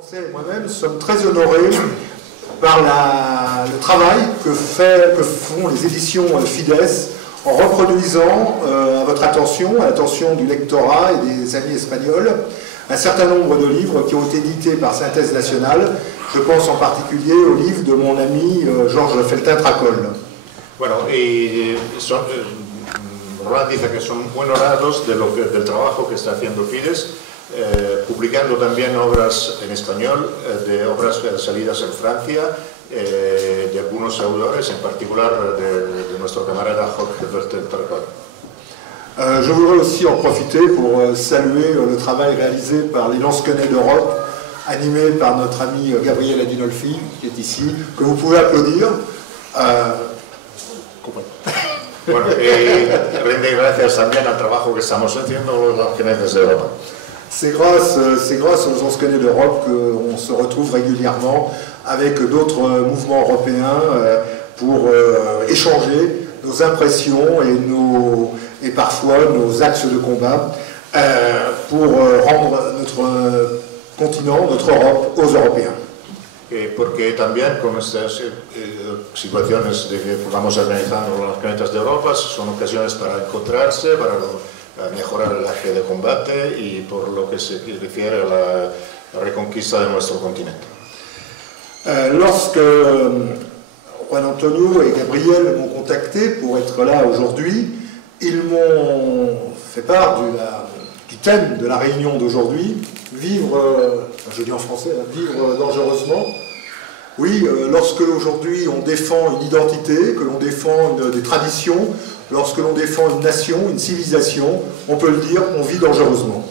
Français et moi-même sommes très honorés par le travail que font les éditions Fides en reproduisant à votre attention, à l'attention du lectorat et des amis espagnols, un certain nombre de livres qui ont été édités par Synthèse Nationale. Je pense en particulier au livre de mon ami Georges Feltin-Tracol. Bueno, y Roland dice que son muy honorados del trabajo que está haciendo Fides, publicando también obras en español, de obras salidas en Francia, de algunos autores, en particular de nuestro camarada Jorge Feltin-Tracol. Je voudrais aussi en profiter pour saluer le travail réalisé par les Lansquenets d'Europe, animé par notre ami Gabriel Adinolfi, qui est ici, que vous pouvez applaudir. Bueno, y rinde gracias también al trabajo que estamos haciendo los Lansquenets de Europa. C'est grâce aux Lansquenets d'Europe qu'on se retrouve régulièrement avec d'autres mouvements européens pour échanger nos impressions et parfois nos axes de combat pour rendre notre continent, notre Europe aux Européens. Porque también con estas situaciones de que vamos organizando las planetas de Europa son ocasiones para encontrarse, para mejorar el eje de combate y por lo que se refiere a la reconquista de nuestro continente. Lorsque Juan Antonio et Gabriel m'ont contacté pour être là aujourd'hui, ils m'ont fait part du thème de la réunion d'aujourd'hui, vivre, je dis en français, vivre dangereusement. Oui, lorsque aujourd'hui on défend une identité, que l'on défend des traditions, lorsque l'on défend une nation, une civilisation, on peut le dire, on vit dangereusement.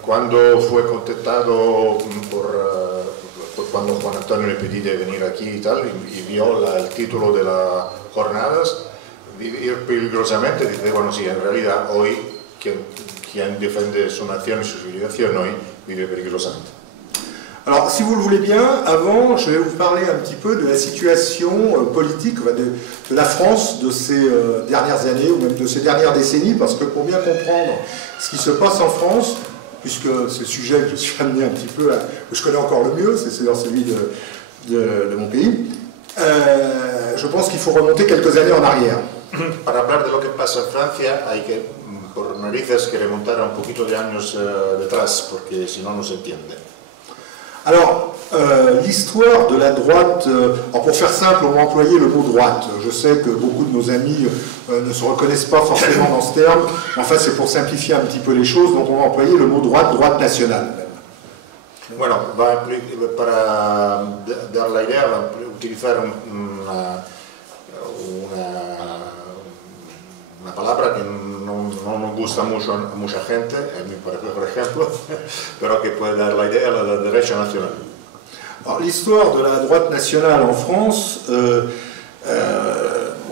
Cuando fue contactado cuando Juan Antonio le pedí de venir aquí y tal, y vio el título de las jornadas, vivir peligrosamente, dice, bueno, sí, en realidad hoy quien defiende su nación y su civilización hoy vive peligrosamente. Alors, si vous le voulez bien, avant, je vais vous parler un petit peu de la situation politique de la France de ces dernières années, ou même de ces dernières décennies, parce que pour bien comprendre ce qui se passe en France, puisque c'est le sujet que je suis amené un petit peu, que je connais encore le mieux, c'est celui de mon pays, je pense qu'il faut remonter quelques années en arrière. Para hablar de lo que pasa en Francia hay que, por narices, que remontar a un poquito de años detrás, porque si no, no se entiende. Alors, l'histoire de la droite, pour faire simple, on va employer le mot droite. Je sais que beaucoup de nos amis ne se reconnaissent pas forcément dans ce terme, enfin c'est pour simplifier un petit peu les choses, donc on va employer le mot droite, droite nationale. Bueno, para dar la idea, va a utilizar una palabra que no nos gusta mucho a mucha gente, a mí por ejemplo, pero que puede dar la idea de la derecha nacional. L'histoire de la droite nationale en France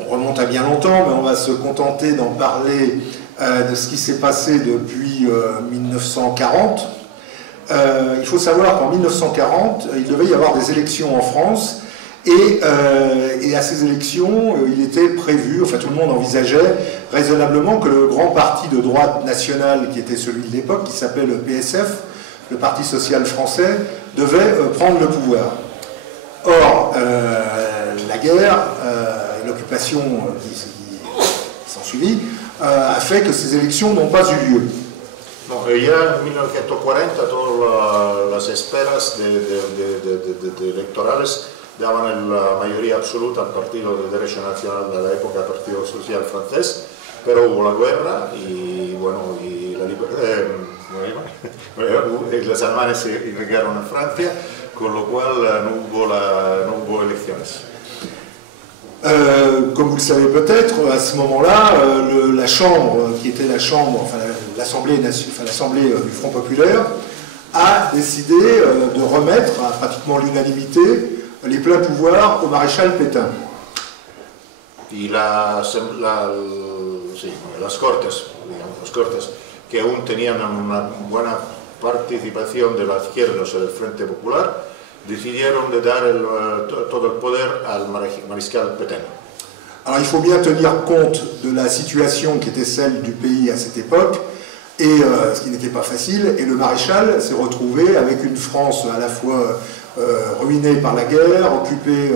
remonte à bien longtemps, mais on va se contenter d'en parler de ce qui s'est passé depuis 1940. Il faut savoir qu'en 1940, il devait y avoir des élections en France, et à ces élections, il était prévu, enfin tout le monde envisageait raisonnablement que le grand parti de droite nationale, qui était celui de l'époque, qui s'appelait le PSF, le Parti social français, devait prendre le pouvoir. Or, la guerre et l'occupation qui s'ensuivit a fait que ces élections n'ont pas eu lieu. No, ya en 1940 todas las esperas de electorales daban la mayoría absoluta al partido de derecha nacional de la época, Partido Social Francés, pero hubo la guerra y bueno, y los alemanes se irrigaron en Francia, con lo cual no hubo elecciones. Comme vous le savez peut-être, à ce moment-là, la Chambre, qui était l'Assemblée du Front Populaire, a décidé de remettre à pratiquement l'unanimité les pleins pouvoirs au maréchal Pétain. Y las Cortes, que aún tenían una buena participación de la izquierda, o sea, del Frente Popular, decidieron de dar todo el poder al mariscal Pétain. Alors il faut bien tenir compte de la situation qui était celle du pays à cette époque, et ce qui n'était pas facile, et le maréchal s'est retrouvé avec une France à la fois ruinée par la guerre, occupée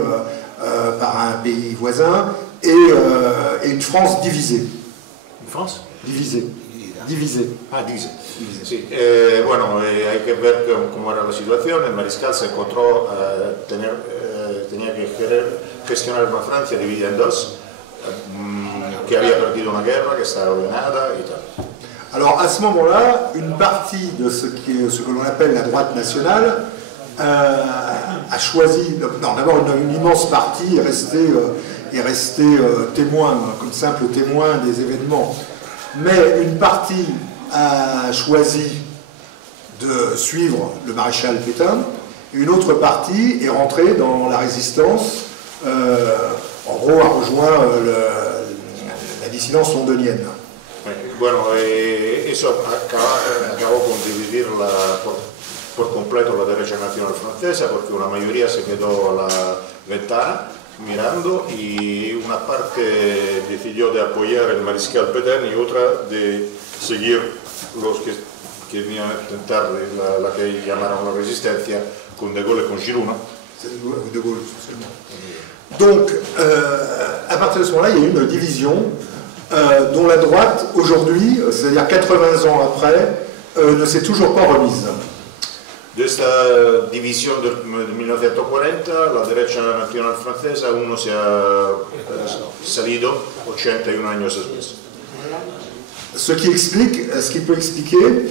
par un pays voisin, et une France divisée. Une France Divisée. Divisée. Ah, divisée. Sí. Bueno, hay que ver cómo era la situación. El mariscal se encontró, tenía que gestionar una Francia dividida en dos, que había perdido una guerra, que estaba ordenada y tal. Alors à ce moment-là, une partie de ce que l'on appelle la droite nationale a choisi, non, d'abord une immense partie est restée témoin, comme simple témoin des événements, mais une partie a choisi de suivre le maréchal Pétain, et une autre partie est rentrée dans la résistance, en gros a rejoint la dissidence londonienne. Bueno, eso acabó con dividir por completo la derecha nacional francesa, porque una mayoría se quedó a la ventana mirando y una parte decidió de apoyar el mariscal Pétain y otra de seguir los que querían intentar la que llamaron la resistencia con De Gaulle et con Giroud. De Gaulle, seulement. Donc, à partir de ce moment-là, il y a eu une division dont la droite, aujourd'hui, c'est-à-dire 80 ans après, ne s'est toujours pas remise. De esta división de 1940, la derecha nacional francesa aún no se ha salido 81 años después. Ce qui peut expliquer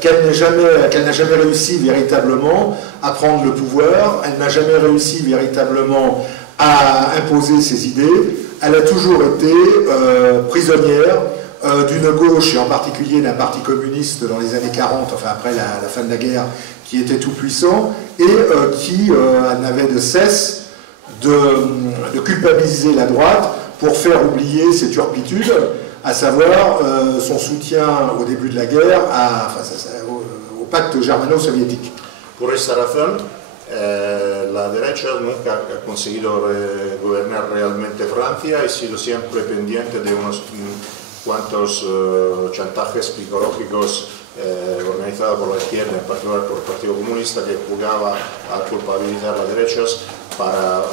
qu'elle n'a jamais réussi véritablement à prendre le pouvoir, elle n'a jamais réussi véritablement à imposer ses idées, elle a toujours été prisonnière d'une gauche, et en particulier d'un parti communiste dans les années 40, enfin après la fin de la guerre, qui était tout puissant, et qui n'avait de cesse de culpabiliser la droite pour faire oublier ses turpitudes, à savoir son soutien au début de la guerre au pacte germano-soviétique. Por esta razón, la derecha nunca ha conseguido gobernar realmente Francia, ha sido siempre pendiente de unos cuantos chantajes psicológicos organizados por la izquierda, en particular por el Partido Comunista, que jugaba a culpabilizar a las derechas para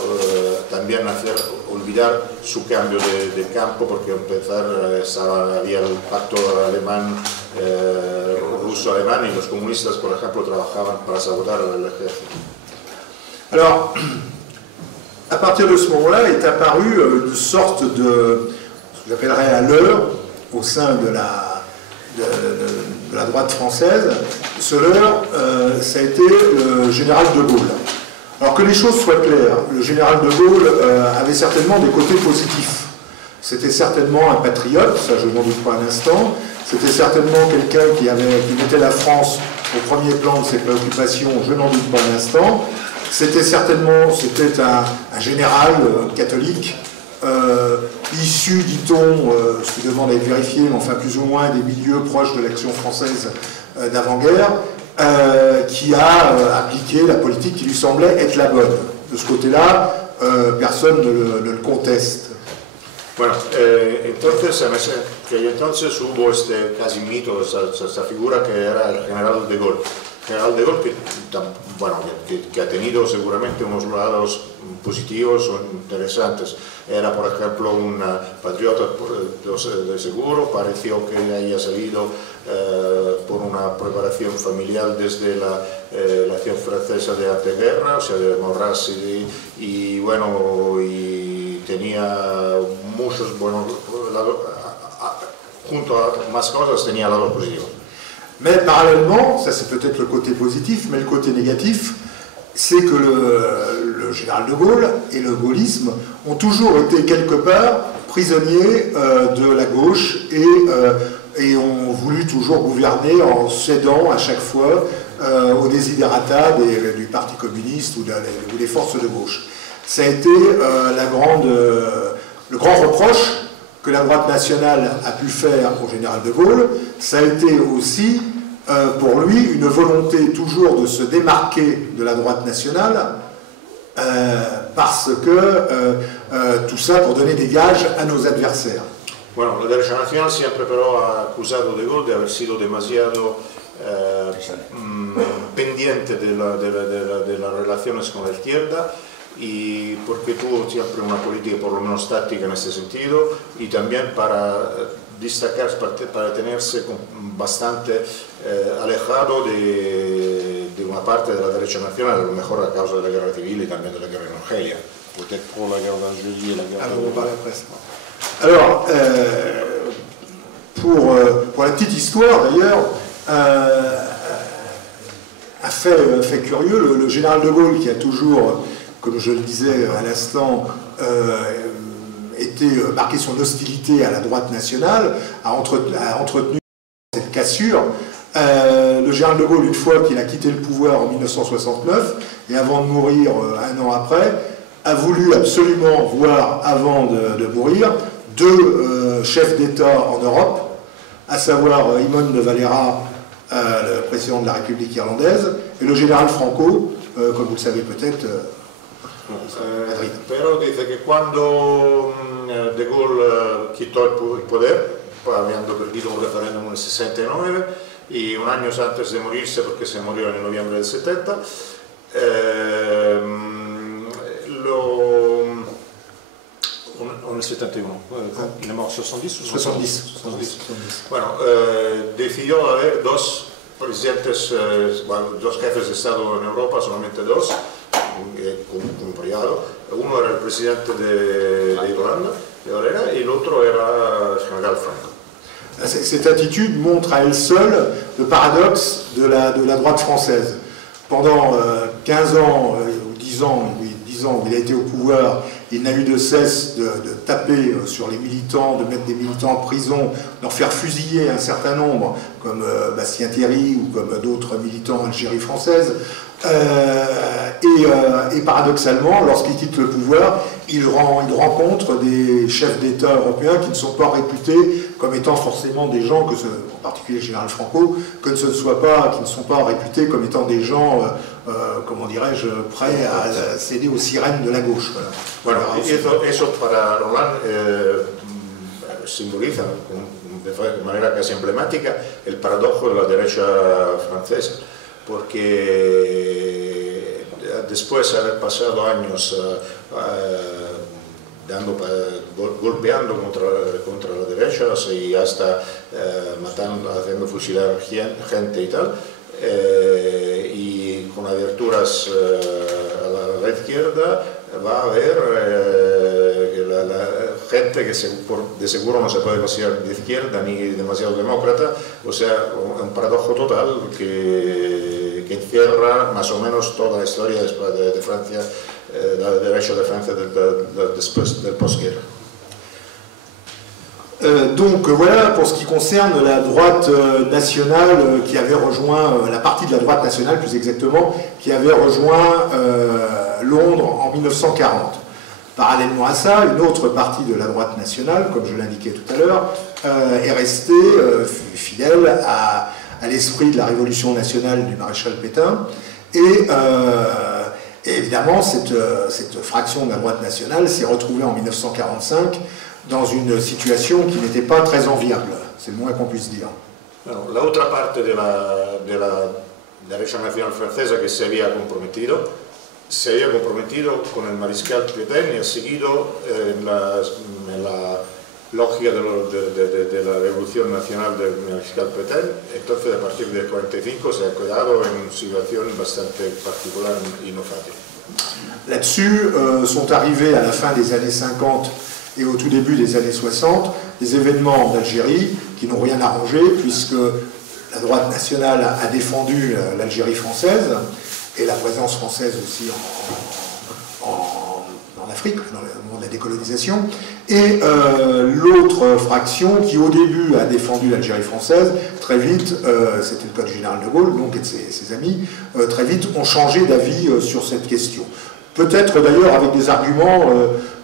también hacer olvidar su cambio de campo, porque a empezar había el pacto alemán, ruso-alemán, y los comunistas, por ejemplo, trabajaban para sabotar al ejército. Alors, à partir de ce moment-là est apparue une sorte de, ce que j'appellerais un leurre au sein de la droite française. Ce leurre, ça a été le général de Gaulle. Alors que les choses soient claires, le général de Gaulle avait certainement des côtés positifs. C'était certainement un patriote, ça je n'en doute pas un instant. C'était certainement quelqu'un qui mettait la France au premier plan de ses préoccupations, je n'en doute pas un instant. C'était un général catholique, issu, dit-on, ce qui demande à être vérifié, mais enfin plus ou moins des milieux proches de l'action française d'avant-guerre, qui a appliqué la politique qui lui semblait être la bonne. De ce côté-là, personne ne le conteste. Bueno, entonces hubo este casi mito, esta figura que era el general de Gaulle. General de Gaulle que ha tenido seguramente unos lados positivos o interesantes. Era, por ejemplo, un patriota de seguro, pareció que haya salido por una preparación familiar desde la acción francesa de anteguerra, o sea, de Morassi, y bueno, y tenía muchos buenos lados, junto a más cosas tenía lados positivos. Mais parallèlement, ça c'est peut-être le côté positif, mais le côté négatif, c'est que le général de Gaulle et le gaullisme ont toujours été quelque part prisonniers de la gauche et ont voulu toujours gouverner en cédant à chaque fois aux desiderata du Parti communiste ou des forces de gauche. Ça a été le grand reproche que la droite nationale a pu faire au général de Gaulle. Ça a été aussi pour lui une volonté toujours de se démarquer de la droite nationale, parce que tout ça pour donner des gages à nos adversaires. Bueno, la derecha nacional siempre pero ha acusado de Gaulle de haber sido demasiado pendiente de las relaciones con la izquierda, y porque tuvo siempre una política por lo menos táctica en ese sentido, y también para destacarse, para tenerse bastante alejado de una parte de la derecha nacional, a lo mejor a causa de la guerra civil y también de la guerra en Argelia. Peut-être pour la guerre d'Algérie et la guerre Alors, pour la petite histoire d'ailleurs, un fait curieux, le général de Gaulle, qui a toujours, comme je le disais à l'instant, marqué son hostilité à la droite nationale, a entretenu cette cassure. Le général de Gaulle, une fois qu'il a quitté le pouvoir en 1969, et avant de mourir un an après, a voulu absolument voir, avant de mourir, deux chefs d'État en Europe, à savoir Eamon de Valera, le président de la République irlandaise, et le général Franco, comme vous le savez peut-être, Madrid. Pero dice que cuando De Gaulle quitó el poder, habiendo perdido un referéndum en el 69, y un año antes de morirse, porque se murió en noviembre del 70, en el 71, il est mort 70 ou 70. Bueno, decidió haber dos presidentes, dos jefes de Estado en Europa, solamente dos, con un periodo. Uno era el presidente de Irlanda, de Valera, y el otro era el general Franco. Cette attitude montre à elle seule le paradoxe de la droite française. Pendant 15 ans, ou 10 ans où il a été au pouvoir, il n'a eu de cesse de taper sur les militants, de mettre des militants en prison, d'en faire fusiller un certain nombre, comme Bastien Thierry ou comme d'autres militants en Algérie française. Et paradoxalement, lorsqu'il quitte le pouvoir, il rencontre des chefs d'État européens qui ne sont pas réputés comme étant forcément des gens, en particulier le général Franco, qui ne sont pas réputés comme étant des gens, comment dirais-je, prêts à céder aux sirènes de la gauche. Bueno, eso para Roland simboliza de manera casi emblemática el paradojo de la derecha francesa, porque después de haber pasado años golpeando contra la derecha y hasta matando, haciendo fusilar gente y tal, y con aberturas a la izquierda, va a haber la gente que de seguro no se puede considerar de izquierda ni demasiado demócrata, o sea, un paradojo total que encierra más o menos toda la historia de Francia, la derecha de Francia después del posguerra. Donc voilà pour ce qui concerne la droite nationale qui avait rejoint, la partie de la droite nationale plus exactement, qui avait rejoint Londres en 1940. Parallèlement à ça, une autre partie de la droite nationale, comme je l'indiquais tout à l'heure, est restée fidèle à l'esprit de la révolution nationale du maréchal Pétain. Et évidemment, cette fraction de la droite nationale s'est retrouvée en 1945 dans une situation qui n'était pas très enviable, c'est le moins qu'on puisse dire. Bueno, la otra parte de la derecha nacional francesa que se había comprometido con el mariscal Pétain y ha seguido en la lógica de la revolución nacional del mariscal Pétain. Entonces, a partir del 45 se ha quedado en una situación bastante particular y no fácil. Là-dessus sont arrivés à la fin des années 50 et au tout début des années 60 des événements en Algérie qui n'ont rien arrangé, puisque la droite nationale a défendu l'Algérie française et la présence française aussi en Afrique, dans le moment de la décolonisation, et l'autre fraction qui au début a défendu l'Algérie française, très vite, c'était le cas du général de Gaulle donc, et de ses amis, très vite ont changé d'avis sur cette question. Peut-être d'ailleurs avec des arguments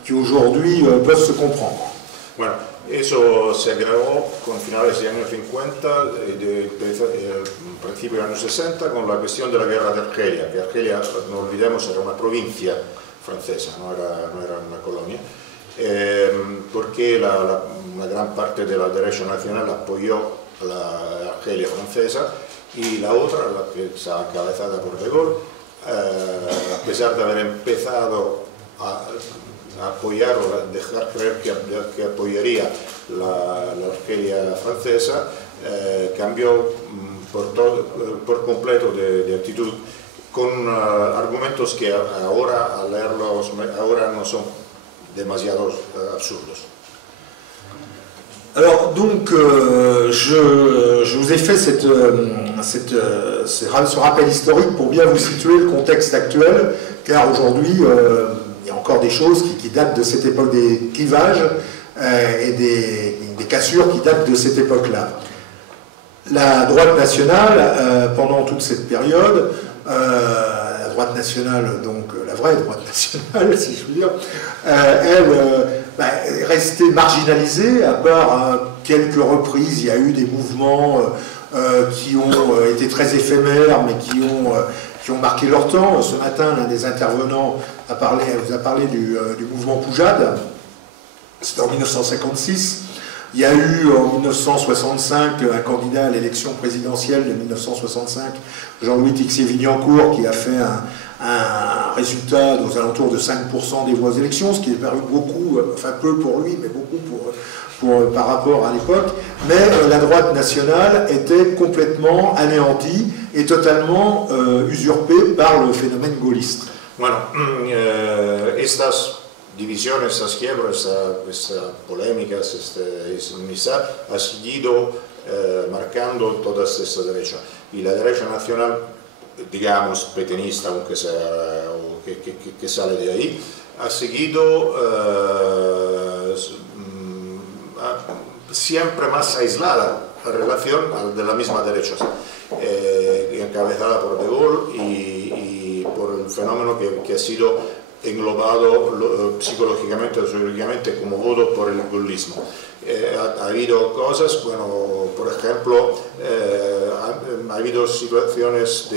qui aujourd'hui peuvent se comprendre. Bueno, eso se agravó con finales de años 50 y principios de los años 60 con la cuestión de la guerra de Argelia, que Argelia, no olvidemos, era una provincia francesa, no era una colonia, porque una gran parte de la derecha nacional apoyó a la Argelia francesa y la otra, la que está encabezada por De Gaulle, a pesar de haber empezado a apoyar o a dejar creer que apoyaría la Argelia francesa, cambió por completo de actitud, con argumentos que ahora, al leerlos, ahora no son demasiado absurdos. Alors donc je vous ai fait ce rappel historique pour bien vous situer le contexte actuel, car aujourd'hui il y a encore des choses qui datent de cette époque des clivages et des cassures qui datent de cette époque-là. La droite nationale, pendant toute cette période, la droite nationale, donc la vraie droite nationale, si je puis dire, est restée marginalisée, à part quelques reprises. Il y a eu des mouvements qui ont été très éphémères, mais qui ont marqué leur temps. Ce matin, l'un des intervenants vous a parlé du mouvement Poujade. C'était en 1956. Il y a eu en 1965 un candidat à l'élection présidentielle de 1965, Jean-Louis Tixier-Vignancourt, qui a fait un résultat aux alentours de 5% des voix aux élections, ce qui est paru beaucoup, enfin peu pour lui, mais beaucoup par rapport à l'époque. Mais la droite nationale était complètement anéantie et totalement usurpée par le phénomène gaulliste. Bueno, estas divisiones, estas quiebras, estas polémicas, esta enemistad ha seguido marcando toda esta derecha. Y la derecha nacional, digamos, petenista, aunque sea, que sale de ahí, ha seguido siempre más aislada en relación de la misma derecha, encabezada por De Gaulle y por el fenómeno que ha sido englobado psicológicamente o sociológicamente como voto por el gaullismo. Ha habido cosas, bueno, por ejemplo, ha habido situaciones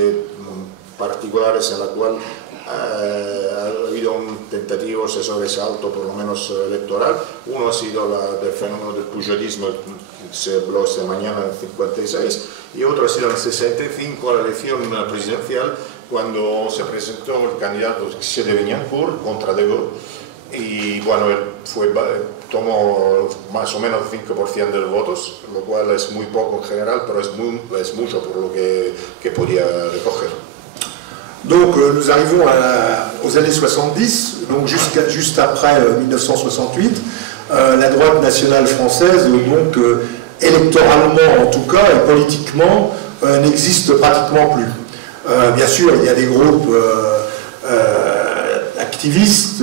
particulares en las cuales ha habido un tentativo de sobresalto, por lo menos electoral. Uno ha sido del fenómeno del pujadismo, que se habló esta mañana en el 56, y otro ha sido en el 65, la elección presidencial, cuando se presentó el candidato Tixier de Vignancourt contra De Gaulle, y bueno, él tomó más o menos el 5% de los votos, lo cual es muy poco en general, pero es mucho por lo que podía recoger. Donc nous arrivons aux années 70, donc juste après 1968, la droite nationale française, donc électoralement en tout cas et politiquement, n'existe pratiquement plus. Bien sûr, il y a des groupes activistes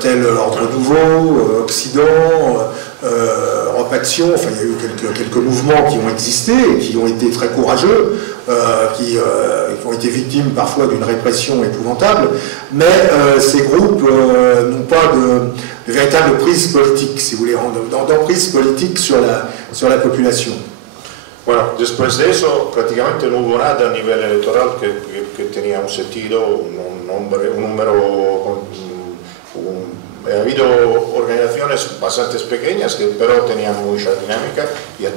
tels l'Ordre Nouveau, Occident, Europe Action. Enfin, il y a eu quelques mouvements qui ont existé et qui ont été très courageux, qui ont été victimes parfois d'une répression épouvantable, mais ces groupes n'ont pas de véritable prise politique, si vous voulez, d'emprise politique sur la population. Bueno, después de eso prácticamente no hubo nada a nivel electoral que tenía un sentido, un número. Ha habido organizaciones bastante pequeñas, pero tenían mucha dinámica y han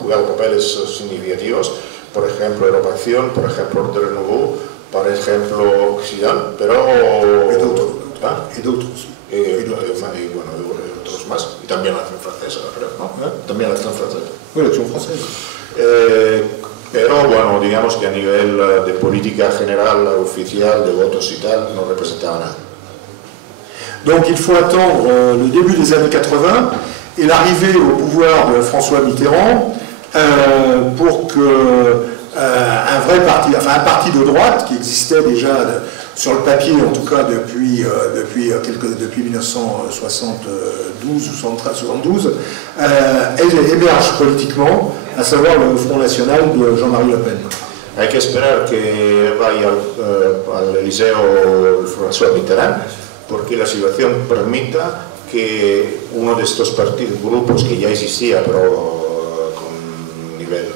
jugado papeles significativos. Por ejemplo, Europa Acción, por ejemplo, Ordre Nouveau, por ejemplo, Occident, pero. Y bueno, otros más. Y también la acción francesa, creo, ¿no? También la acción francesa. Bueno, la acción francesa. Pero bueno, digamos que a nivel de política general, oficial, de votos y tal, no representaba nada. Donc il faut attendre le début des années 80 et l'arrivée au pouvoir de François Mitterrand pour que un vrai parti, enfin un parti de droite qui existait déjà sur le papier, en tout cas depuis 1972 ou 1972, émerge politiquement, à savoir le Front National de Jean-Marie Le Pen. Hay que esperar que vaya al Eliseo François Mitterrand, porque la situación permita que uno de estos grupos que ya existía, pero con nivel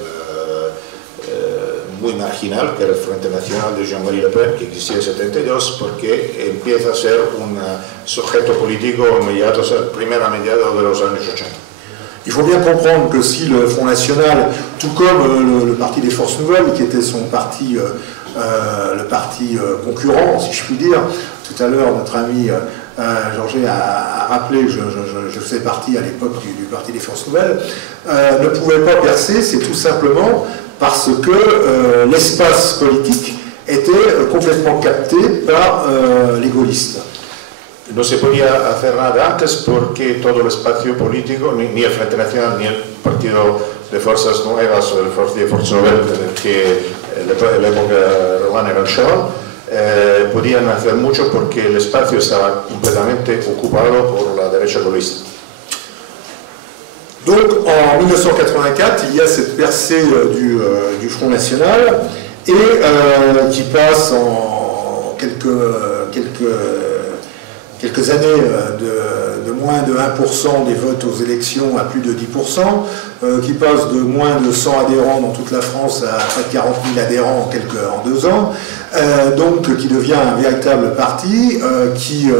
muy marginal, que era el Frente Nacional de Jean-Marie Le Pen, que existía en 72, porque empieza a ser un sujeto político a mediados de los años 80. Il faut bien comprendre que si le Front National, tout comme le Parti des Forces Nouvelles, qui était son parti, le parti concurrent, si je puis dire, tout à l'heure notre ami Georges a rappelé, je faisais partie à l'époque du Parti des Forces Nouvelles, ne pouvait pas percer, c'est tout simplement parce que l'espace politique était complètement capté par les gaullistes. No se podía hacer nada antes porque todo el espacio político, ni el Frente Nacional, ni el Partido de Fuerzas Nuevas, o el Partido de Fuerzas Nuevas, que en la época Roland era el Chaval, podían hacer mucho porque el espacio estaba completamente ocupado por la derecha gaullista. Donc en 1984, il y a cette percée du Front National et qui passe en quelques années de moins de 1% des votes aux élections à plus de 10%, qui passe de moins de 100 adhérents dans toute la France à près de 40 000 adhérents en 2 ans, donc qui devient un véritable parti qui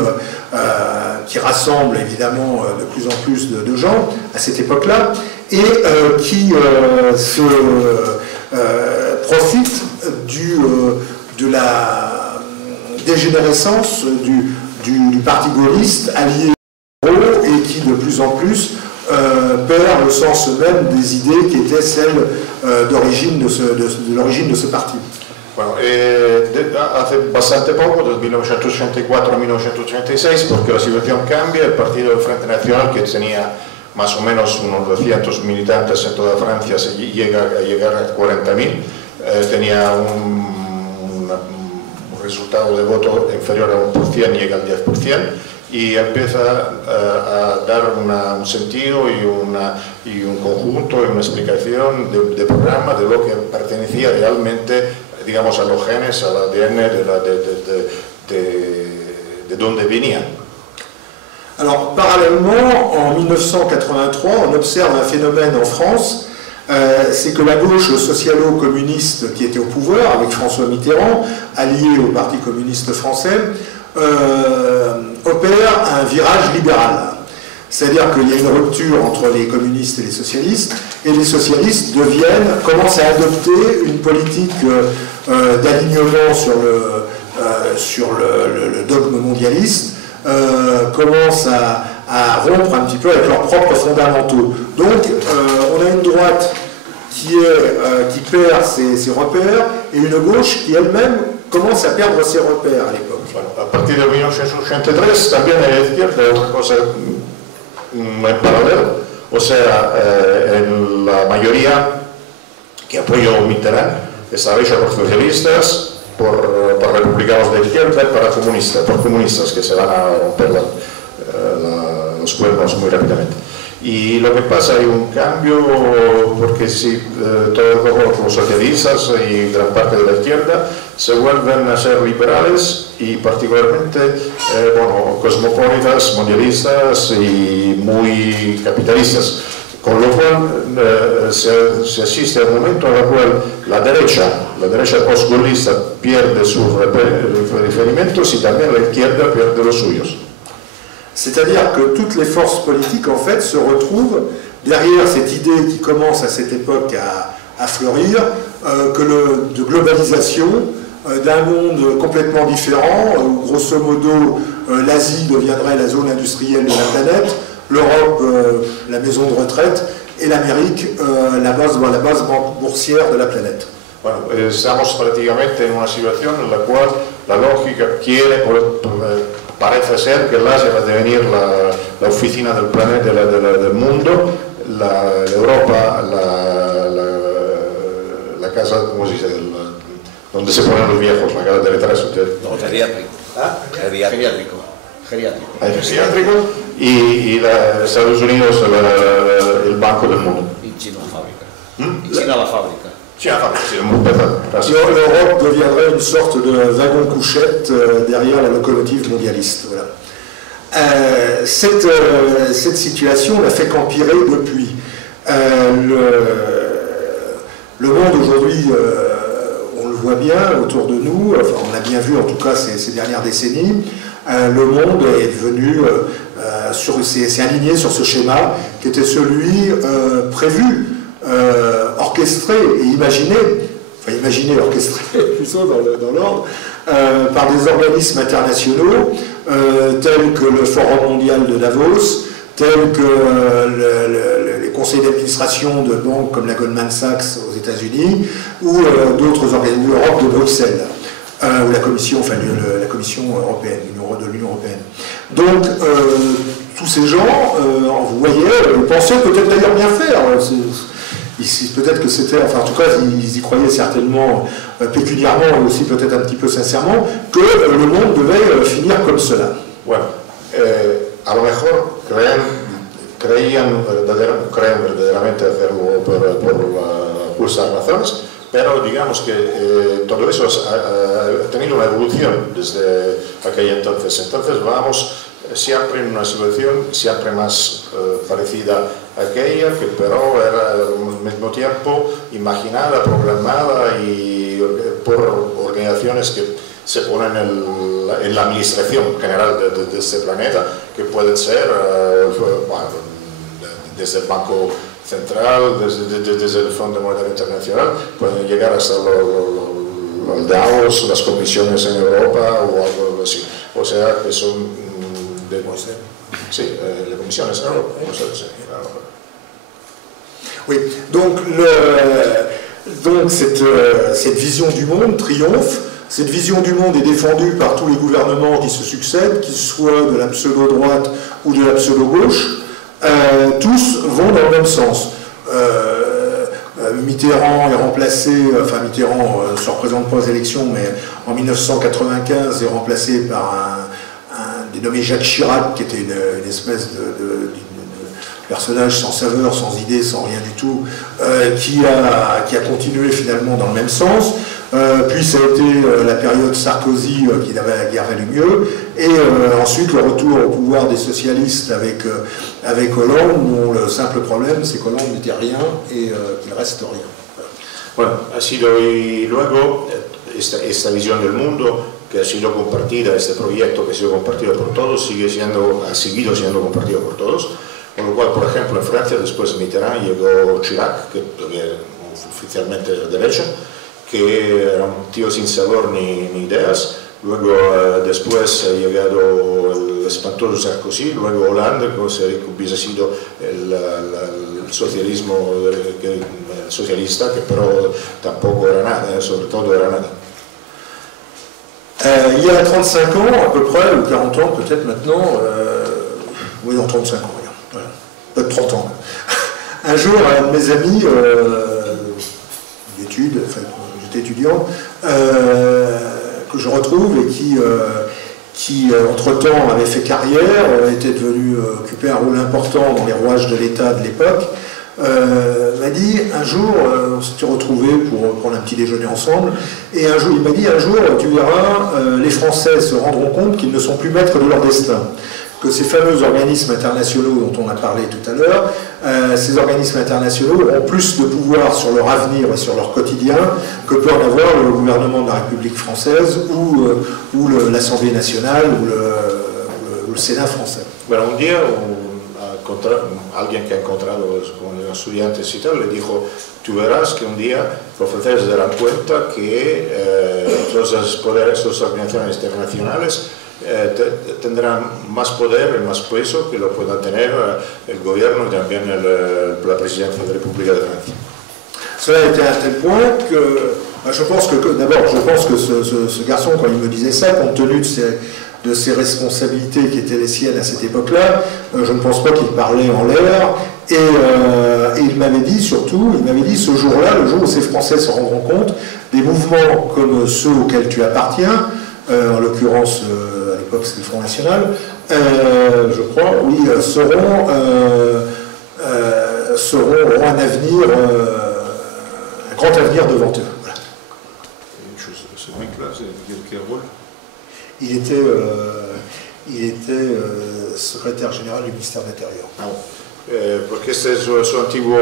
rassemble évidemment de plus en plus de gens à cette époque-là et qui profite de la dégénérescence du parti gaulliste allié au et qui de plus en plus perd le sens même des idées qui étaient celles d'origine de l'origine de ce parti. Bueno, hace bastante poco, desde 1984 a 1986, porque la situación cambia, el partido del Frente Nacional, que tenía más o menos unos 200 militantes en toda Francia, llega a llegar a 40.000, tenía un resultado de voto inferior al 1%, llega al 10%, y empieza a dar un sentido y un conjunto y una explicación de programa de lo que pertenecía realmente, digamos, a los genes, al ADN de donde venían. Alors, parallèlement, en 1983, on observe un phénomène en France, c'est que la gauche socialo-communiste qui était au pouvoir, avec François Mitterrand, allié au Parti communiste français, opère un virage libéral. C'est-à-dire qu'il y a une rupture entre les communistes et les socialistes commencent à adopter une politique d'alignement sur le dogme mondialiste, commencent à rompre un petit peu avec leurs propres fondamentaux. Donc on a une droite qui perd ses repères et une gauche qui elle-même commence à perdre ses repères à l'époque. Bueno, a partir de 1983 también hay la izquierda una cosa en paralelo, o sea, en la mayoría que apoyó Mitterrand está hecha por socialistas, por republicanos de izquierda, por comunistas que se van a romper los cuernos muy rápidamente. Y lo que pasa, hay un cambio, porque si todos los socialistas y gran parte de la izquierda se vuelven a ser liberales y particularmente cosmopolitas, mundialistas y muy capitalistas. Con lo cual se asiste a un momento en el cual la derecha postgaullista pierde sus referimientos y también la izquierda pierde los suyos. C'est-à-dire que toutes les forces politiques, en fait, se retrouvent derrière cette idée qui commence à cette époque à fleurir, de globalisation, d'un monde complètement différent, où grosso modo l'Asie deviendrait la zone industrielle de la planète, l'Europe la maison de retraite, et l'Amérique la base boursière de la planète. Bueno, estamos prácticamente en una situación en la cual la lógica parece ser que el Asia va a devenir la oficina del planeta, del mundo, Europa, la casa, ¿cómo se dice? Donde se ponen los viejos, la casa de retraso. No, geriátrico. ¿Ah? Geriátrico. Geriátrico. Y Estados Unidos, el banco del mundo. Y China la fábrica. Y China la fábrica. L'Europe deviendrait une sorte de wagon-couchette derrière la locomotive mondialiste. Voilà. Cette situation n'a fait qu'empirer depuis. Le monde aujourd'hui voit bien autour de nous, enfin, on l'a bien vu en tout cas ces dernières décennies, le monde est venu, s'est aligné sur ce schéma qui était celui prévu, orchestré et imaginé, orchestré plutôt dans l'ordre, par des organismes internationaux tels que le Forum mondial de Davos, tels que les conseils d'administration de banques comme la Goldman Sachs aux États-Unis, ou d'autres organismes, l'Europe de Bruxelles, ou la Commission, la Commission européenne, de l'Union européenne. Donc, tous ces gens, vous voyez, pensaient peut-être d'ailleurs bien faire. Peut-être que c'était, enfin en tout cas, ils y croyaient certainement pécuniairement et aussi peut-être un petit peu sincèrement, que le monde devait finir comme cela. Bueno, a lo mejor creen verdaderamente hacerlo por justas razones, pero digamos que todo eso ha tenido una evolución desde aquel entonces. Entonces vamos siempre en una situación siempre más parecida a aquella, que pero era al mismo tiempo imaginada, programada y por organizaciones que se ponen en la administración general de este planeta, que pueden ser desde el Banco Central, desde el Fondo Monetario Internacional, pueden llegar hasta el Davos, las comisiones en Europa o algo así. O sea, que son de... Sí, las comisiones en Europa. Oui, donc cette vision du monde triomphe. Cette vision du monde est défendue par tous les gouvernements qui se succèdent, qu'ils soient de la pseudo-droite ou de la pseudo-gauche. Tous vont dans le même sens. Mitterrand est remplacé, enfin Mitterrand ne se représente pas aux élections, mais en 1995 est remplacé par un dénommé Jacques Chirac, qui était une espèce de personnage sans saveur, sans idée, sans rien du tout, qui a continué finalement dans le même sens. Puis ça a été la période Sarkozy qui n'avait guère valu mieux, et ensuite le retour au pouvoir des socialistes avec Hollande, dont le simple problème c'est qu'Hollande n'était rien et qu'il reste rien. Bueno, ha sido y luego esta visión del mundo que ha sido compartida, este proyecto que ha sido compartido por todos, ha seguido siendo compartido por todos, con lo cual, por ejemplo, en Francia después de Mitterrand llegó Chirac, que todavía oficialmente era derecho, que era un tío sin sabor ni ideas. Luego después ha llegado el espantoso Sarkozy, luego Hollande, que hubiese sido el socialismo socialista, que pero tampoco era nada, sobre todo era nada. Il y a 35 ans, à peu près, ou 40 ans peut-être maintenant, oui, dans 35 ans, voilà. Peut-être 30 ans. Un jour, un de mes amis d'études, enfin, j'étais étudiant, que je retrouve et qui entre-temps avait fait carrière, était devenu occupé un rôle important dans les rouages de l'État de l'époque, m'a dit un jour, on s'était retrouvés pour prendre un petit déjeuner ensemble, et un jour, il m'a dit un jour, tu verras, les Français se rendront compte qu'ils ne sont plus maîtres de leur destin, que ces fameux organismes internationaux dont on a parlé tout à l'heure, ces organismes internationaux ont plus de pouvoir sur leur avenir et sur leur quotidien que peut en avoir le gouvernement de la République française ou l'Assemblée nationale ou le Sénat français. Bueno, un día alguien que ha encontrado con los estudiantes y tal le dijo, tú verás que un día los franceses se darán cuenta que todos los poderes, las organizaciones internacionales tendrán más poder y más peso que lo pueda tener el gobierno y también la presidencia de la República de Francia. Cela a été à tel point que je pense que ce garçon, quand il me disait ça, compte tenu de ses responsabilités qui étaient les siennes à cette époque-là, je ne pense pas qu'il parlait en l'air, et il m'avait dit surtout, ce jour-là, le jour où ces Français se rendront compte, des mouvements comme ceux auxquels tu appartiens, en l'occurrence à l'époque c'était le Front National, je crois, oui, auront un avenir, un grand avenir devant eux. Voilà. Ce mec-là, quel rôle? Il était secrétaire général du ministère de l'Intérieur. Porque este es su antiguo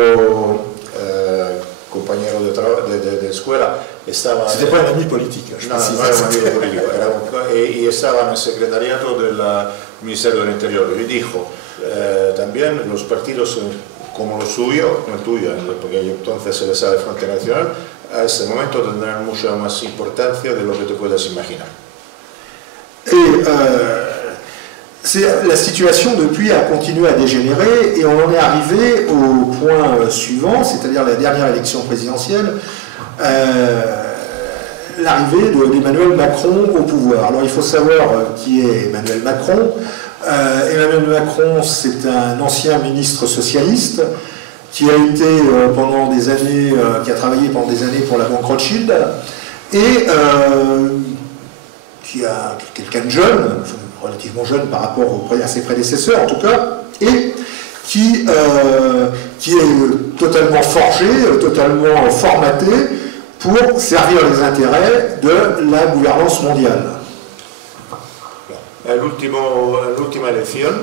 compañero de escuela, estaba... C'était pas un ami politique, je No, précise. no era un amigo político, y estaba en el secretariado del Ministerio del Interior. Y dijo, también los partidos como lo suyo, no el tuyo, porque entonces él estaba de Frente Nacional, a este momento tendrán mucha más importancia de lo que te puedas imaginar. Et la situation depuis a continué à dégénérer et on en est arrivé au point suivant, c'est-à-dire la dernière élection présidentielle, l'arrivée d'Emmanuel Macron au pouvoir. Alors il faut savoir qui est Emmanuel Macron. Emmanuel Macron, c'est un ancien ministre socialiste qui a été pendant des années, qui a travaillé pendant des années pour la banque Rothschild et qui a quelqu'un de jeune, relativement jeune par rapport à ses prédécesseurs en tout cas, et qui est totalement forgé, totalement formaté pour servir les intérêts de la gouvernance mondiale. L'ultima elección,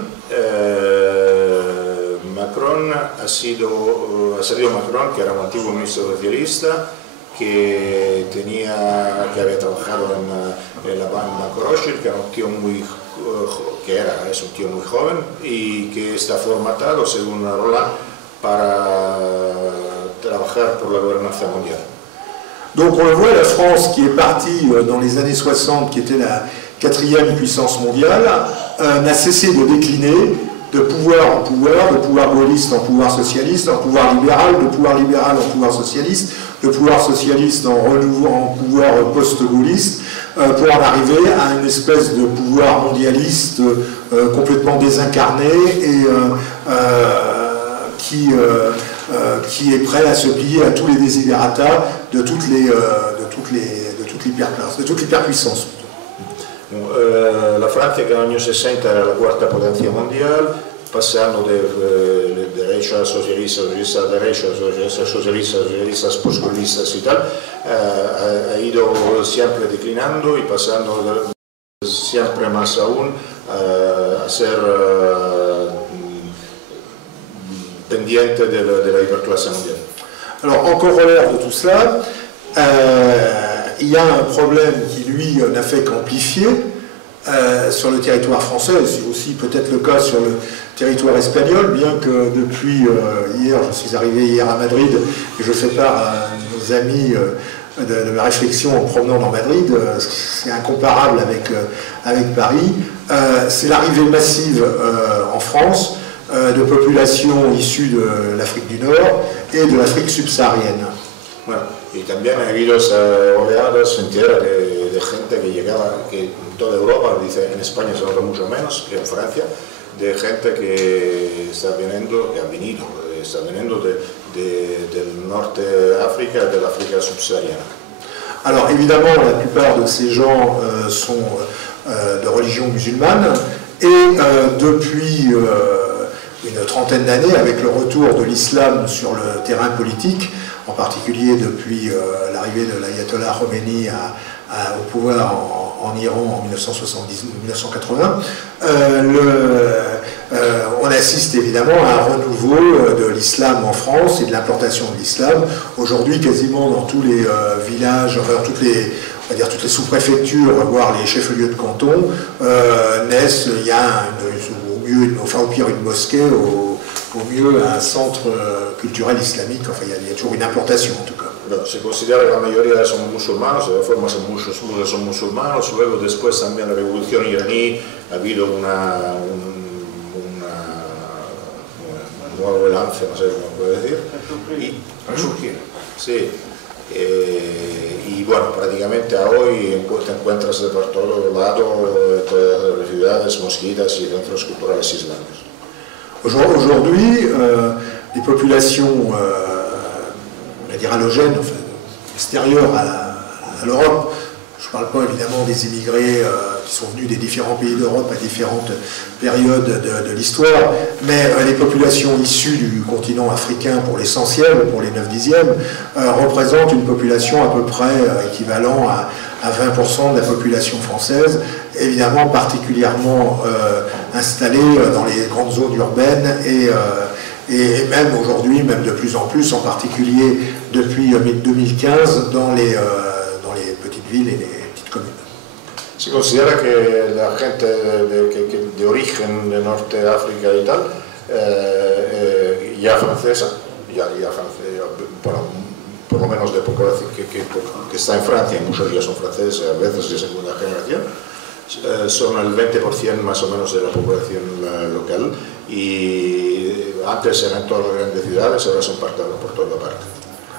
Macron ha salido Macron, que era un antiguo ministro socialista, que había trabajado en la banca Rothschild, que era un tío es un tío muy joven y que está formatado según Roland para trabajar por la gobernanza mondial. Donc on le voit, la France qui est partie dans les années 60, qui était la 4e puissance mondiale, n'a cessé de décliner de pouvoir en pouvoir, de pouvoir gaulliste en pouvoir socialiste, en pouvoir libéral, de pouvoir libéral en pouvoir socialiste, de pouvoir socialiste en renouveau en pouvoir post-gaulliste, pour en arriver à une espèce de pouvoir mondialiste complètement désincarné et qui est prêt à se plier à tous les desiderata de toute l'hyperpuissance. La Francia, que en los años 60 era la cuarta potencia mundial, pasando de derecha socialista, socialista a derecha, socialista, socialistas poscomunistas y tal, ha ido siempre declinando y pasando siempre más aún a ser pendiente de la hyperclasse mondiale. Alors, en corollaire de tout cela, il y a un problème qui, lui, n'a fait qu'amplifier sur le territoire français, c'est aussi peut-être le cas sur le territoire espagnol, bien que depuis hier, je suis arrivé hier à Madrid, et je fais part à nos amis de ma réflexion en promenant dans Madrid, c'est incomparable avec Paris, c'est l'arrivée massive en France de populations issues de l'Afrique du Nord et de l'Afrique subsaharienne. Bueno, y también ha habido oleadas enteras de gente que llegaba, que en toda Europa, dice, en España se nota mucho menos que en Francia, de gente que está viniendo del norte de África, de l'Afrique subsaharienne. Alors évidemment, la plupart de ces gens sont de religion musulmane et depuis une trentaine d'années, avec le retour de l'islam sur le terrain politique, en particulier depuis l'arrivée de l'ayatollah Khomeini au pouvoir en Iran en 1980, on assiste évidemment à un renouveau de l'islam en France et de l'implantation de l'islam. Aujourd'hui, quasiment dans tous les villages, enfin, toutes les sous-préfectures, voire les chefs-lieux de canton, naissent, il y a au pire une mosquée, au mieux un centre culturel islamique, enfin il y a toujours une implantation en tout cas. Bueno, se considera que la mayoría son musulmanos, de todas formas muchos son musulmanos, luego después también la revolución iraní ha habido un nuevo lance, no sé cómo puedo decir, y resurgir, sí. Y bueno, prácticamente a hoy te encuentras de por todo lado, todas las ciudades, mosquitas y centros culturales islámicos. Aujourd'hui, les populations halogènes, enfin, extérieures à l'Europe, je ne parle pas évidemment des immigrés qui sont venus des différents pays d'Europe à différentes périodes de l'histoire, mais les populations issues du continent africain pour l'essentiel, pour les 9/10, représentent une population à peu près équivalent à 20% de la population française, évidemment particulièrement installée dans les grandes zones urbaines et même aujourd'hui, même de plus en plus, en particulier depuis 2015, dans les petites villes et les petites communes. Se considera que la gente de origen de Norte de África y tal, ya francesa, bueno, por lo menos de población que está en Francia, muchos ya son franceses, a veces de segunda generación, son el 20% más o menos de la población local, y antes eran todas las grandes ciudades, ahora son partadas por toda parte.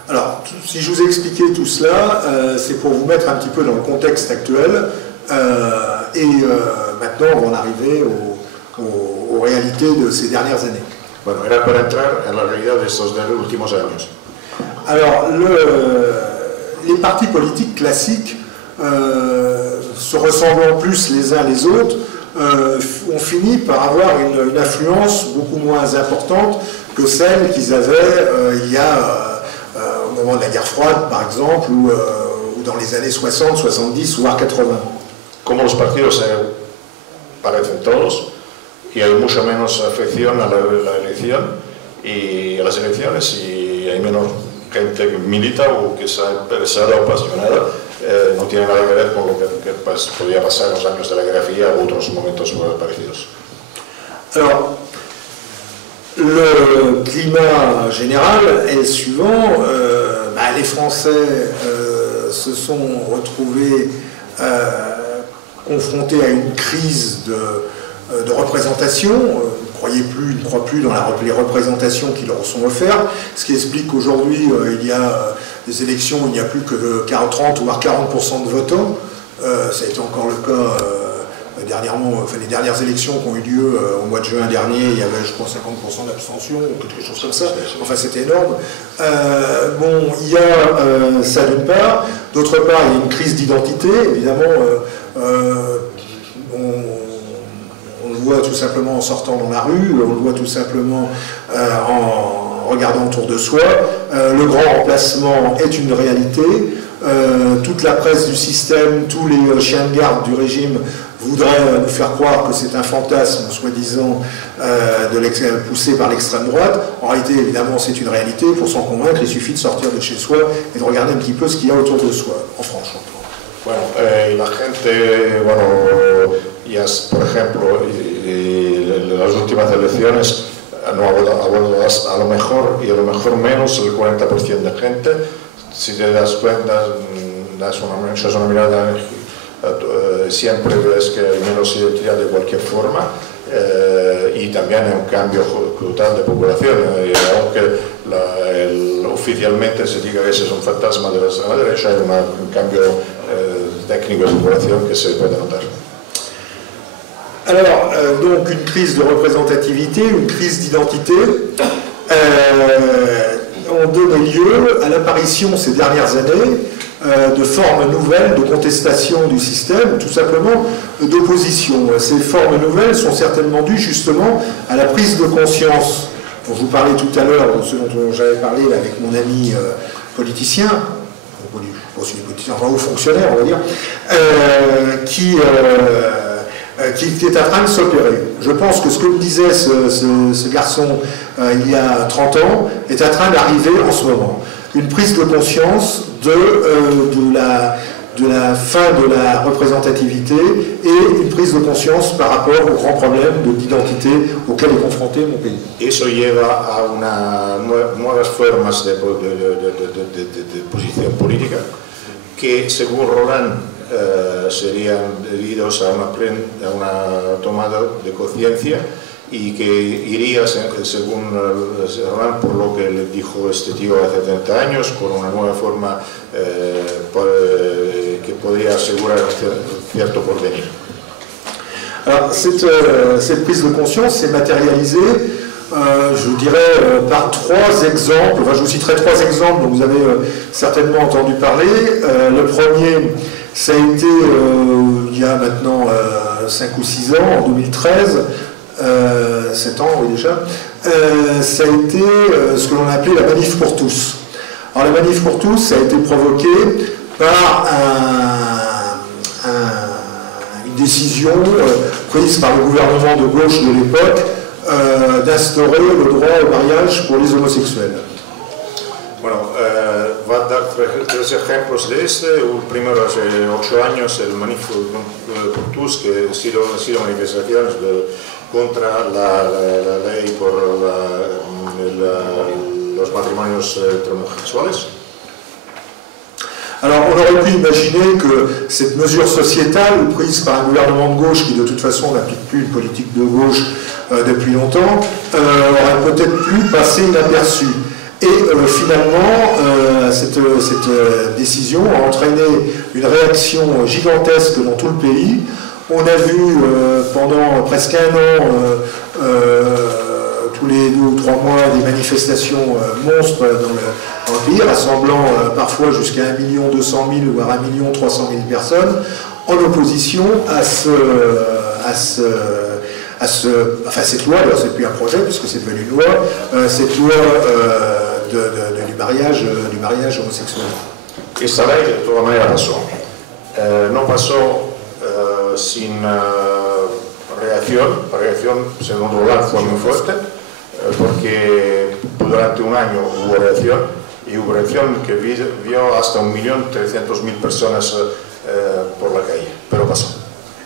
Alors, si je vous ai expliqué tout cela, c'est pour vous mettre un petit peu dans le contexte actuel, maintenant on va en arriver aux réalités de ces dernières années. Bueno, era para entrar en la realidad de estos últimos años. Alors, les partis politiques classiques, se ressemblant plus les uns les autres, ont fini par avoir une influence beaucoup moins importante que celle qu'ils avaient il y a au moment de la guerre froide, par exemple, ou dans les années 60, 70, voire 80. Como los partidos se parecen todos y hay mucho menos afección a la elección y a las elecciones, y hay menos gente que milita o que está interesada o apasionada, no tiene nada que ver con lo que podía pasar en los años de la Guerra Fría u otros momentos parecidos. Alors, le climat général est le suivant. Les Français se sont retrouvés confrontés à une crise de représentation. Ils ne croient plus dans les représentations qui leur sont offertes, ce qui explique qu'aujourd'hui, il y a des élections où il n'y a plus que 30 ou 40% de votants. Ça a été encore le cas dernièrement, les dernières élections qui ont eu lieu au mois de juin dernier, il y avait, je crois, 50% d'abstention, ou quelque chose comme ça. Enfin, c'était énorme. Il y a ça d'une part. D'autre part, il y a une crise d'identité, évidemment. On le voit tout simplement en sortant dans la rue, on le voit tout simplement en regardant autour de soi. Le grand remplacement est une réalité. Toute la presse du système, tous les chiens de garde du régime voudraient nous faire croire que c'est un fantasme, soi-disant, poussé par l'extrême droite. En réalité, évidemment, c'est une réalité. Pour s'en convaincre, il suffit de sortir de chez soi et de regarder un petit peu ce qu'il y a autour de soi, en France. Bueno, la gente, ya por ejemplo, en las últimas elecciones no ha votado a lo mejor y a lo mejor menos el 40% de gente. Si te das cuenta, echas una mirada, siempre ves que hay menos identidad de cualquier forma, y también hay un cambio total de población, aunque oficialmente se diga que ese es un fantasma de la extrema derecha, hay un cambio técnico de población que se puede notar. Alors, donc une crise de représentativité, une crise d'identité ont donné lieu à l'apparition ces dernières années de formes nouvelles de contestation du système, tout simplement d'opposition. Ces formes nouvelles sont certainement dues justement à la prise de conscience dont je vous parlais tout à l'heure, ce dont j'avais parlé avec mon ami politicien, enfin haut fonctionnaire, on va dire, qui est en train de s'opérer. Je pense que ce que me disait ce garçon il y a 30 ans est en train d'arriver en ce moment. Une prise de conscience de la fin de la représentativité et une prise de conscience par rapport aux grands problèmes d'identité auxquels est confronté mon pays. Eso lleva a nuevas formas de posición política que, según Roland, serían debidos a una tomada de conciencia y que iría, según Roland, por lo que le dijo este tío hace 30 años, por una nueva forma que podría asegurar cierto porvenir. Alors, cette prise de conscience s'est matérialisée, je dirais, par trois exemples. Enfin, je vous citerai trois exemples dont vous avez certainement entendu parler. Le premier, ça a été, il y a maintenant 5 ou 6 ans, en 2013, 7 ans, oui déjà, ça a été ce que l'on a appelé la manif pour tous. Alors la manif pour tous, ça a été provoqué par une décision prise par le gouvernement de gauche de l'époque d'instaurer le droit au mariage pour les homosexuels. Bueno, va a dar tres ejemplos de este. El primero, hace 8 años, el Manifesto Portus, que ha sido manifestaciones contra la ley por los matrimonios entre homosexuales. Alors on aurait pu imaginer que cette mesure sociétale prise par un gouvernement de gauche qui de toute façon n'applique plus une politique de gauche depuis longtemps aurait peut-être pu passer inaperçue. Et finalement cette décision a entraîné une réaction gigantesque dans tout le pays. On a vu pendant presque un an tous les 2 ou 3 mois des manifestations monstres dans le pays, rassemblant parfois jusqu'à 1 200 000 voire 1 300 000 personnes, en opposition à cette loi, alors c'est plus un projet puisque c'est devenu une loi, cette loi du mariage homosexuel. Esta ley de todas maneras pasó. No pasó sin reacción, segundo lugar, fue muy fuerte, porque durante un año hubo reacción, y hubo reacción que vio hasta 1,300,000 personas por la calle, pero pasó.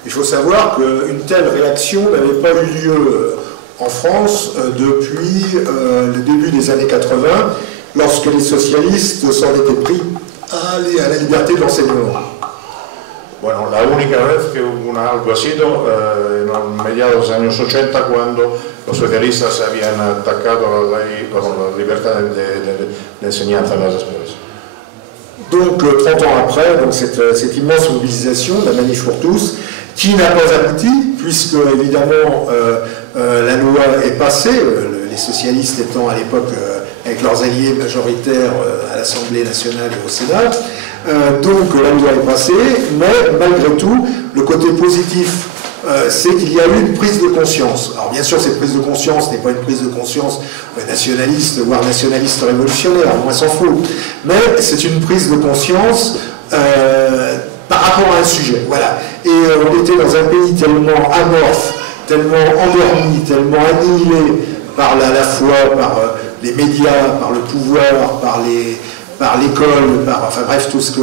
Il faut savoir qu'une telle réaction n'avait pas eu lieu en France depuis le début des années 80, lorsque les socialistes s'en étaient pris à la liberté de l'enseignement. Bueno, la única vez que hubo algo así en mediados de los años 80, cuando los socialistas habían atacado la libertad de enseñanza en las escuelas. Donc 30 ans après, donc cette immense mobilisation, la Manif pour tous, qui n'a pas abouti, puisque évidemment la loi est passée, les socialistes étant à l'époque avec leurs alliés majoritaires à l'Assemblée nationale et au Sénat. Donc la loi est passée, mais malgré tout, le côté positif, c'est qu'il y a eu une prise de conscience. Alors bien sûr, cette prise de conscience n'est pas une prise de conscience nationaliste, voire nationaliste révolutionnaire, on s'en fout, mais c'est une prise de conscience par rapport à un sujet. Voilà. Et on était dans un pays tellement amorphe, tellement endormi, tellement annihilé par la foi, par les médias, par le pouvoir, par l'école, enfin bref, tout ce que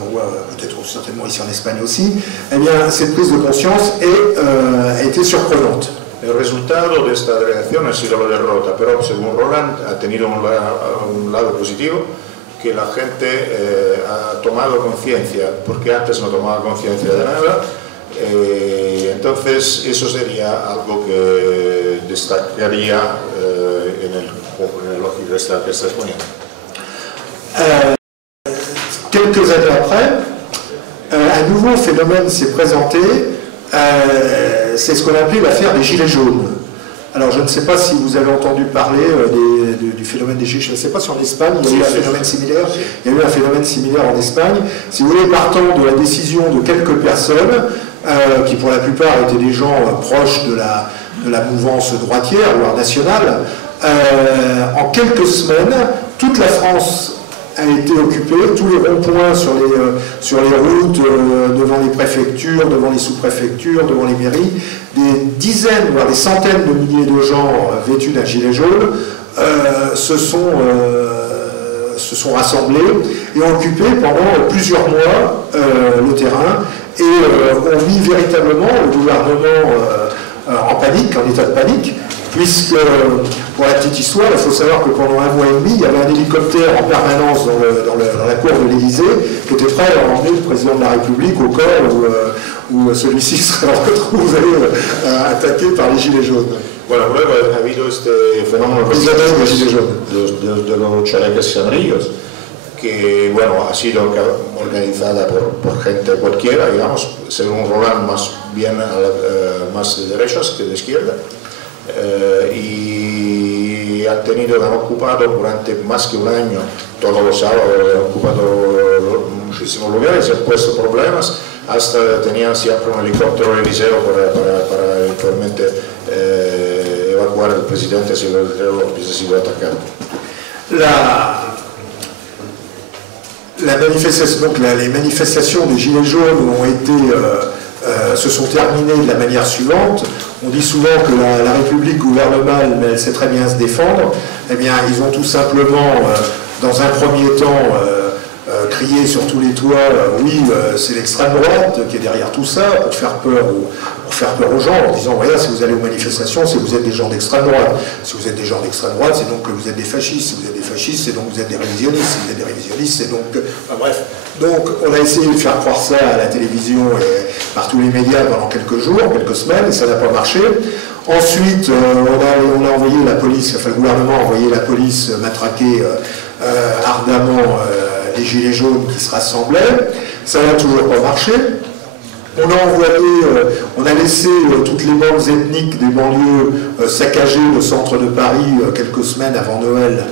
l'on voit peut-être certainement ici en Espagne aussi, eh bien cette prise de conscience a été surprenante. El resultado de esta reacción ha sido la derrota, pero según Roland ha tenido un lado positivo, que la gente ha tomado conciencia, porque antes no tomaba conciencia de nada. Entonces eso sería algo que destacaría en el lógico que está exponiendo. Quelques années après, un nouveau phénomène s'est présenté, c'est ce qu'on appelait l'affaire des Gilets jaunes. Alors je ne sais pas si vous avez entendu parler du phénomène des Gilets jaunes, je ne sais pas si en Espagne il y a eu un phénomène similaire. Il y a eu un phénomène similaire en Espagne. Si vous voulez, partant de la décision de quelques personnes, qui pour la plupart étaient des gens proches de la mouvance droitière, voire nationale, en quelques semaines, toute la France a été occupée, tous les ronds-points sur les routes, devant les préfectures, devant les sous-préfectures, devant les mairies, des dizaines, voire des centaines de milliers de gens vêtus d'un gilet jaune se sont rassemblés et ont occupé pendant plusieurs mois le terrain et ont mis véritablement le gouvernement en panique, en état de panique, puisque, pour la petite histoire, il faut savoir que pendant 1 mois et demi, il y avait un hélicoptère en permanence dans la cour de l'Élysée qui était prêt à emmener le président de la République au cas où celui-ci serait retrouvé attaqué par les Gilets jaunes. Bueno, luego ha habido este fenómeno de los chalecos amarillos, que bueno, ha sido organizada por gente cualquiera, digamos, según Roland, más bien más de derechas que de izquierda. Y han ocupado durante más que un año, todos los sábados, han ocupado muchísimos lugares, han puesto problemas, hasta tenían siempre un helicóptero Eliseo para eventualmente evacuar al presidente si hubiese sido atacado. La manifestation, donc les manifestations des Gilets jaunes ont été se sont terminés de la manière suivante. On dit souvent que la République gouverne mal, mais elle sait très bien se défendre. Eh bien, ils ont tout simplement, dans un premier temps, crié sur tous les toits, oui, c'est l'extrême droite qui est derrière tout ça, pour faire peur aux gens, en disant, voilà, si vous allez aux manifestations, c'est que vous êtes des gens d'extrême droite. Si vous êtes des gens d'extrême droite, c'est donc que vous êtes des fascistes. Si vous êtes des fascistes, c'est donc que vous êtes des révisionnistes. Si vous êtes des révisionnistes, c'est donc... Enfin, bref. Donc, on a essayé de faire croire ça à la télévision et par tous les médias pendant quelques jours, quelques semaines, et ça n'a pas marché. Ensuite, on a envoyé la police, enfin, le gouvernement a envoyé la police matraquer ardemment les gilets jaunes qui se rassemblaient. Ça n'a toujours pas marché. On a laissé toutes les bandes ethniques des banlieues saccager le centre de Paris quelques semaines avant Noël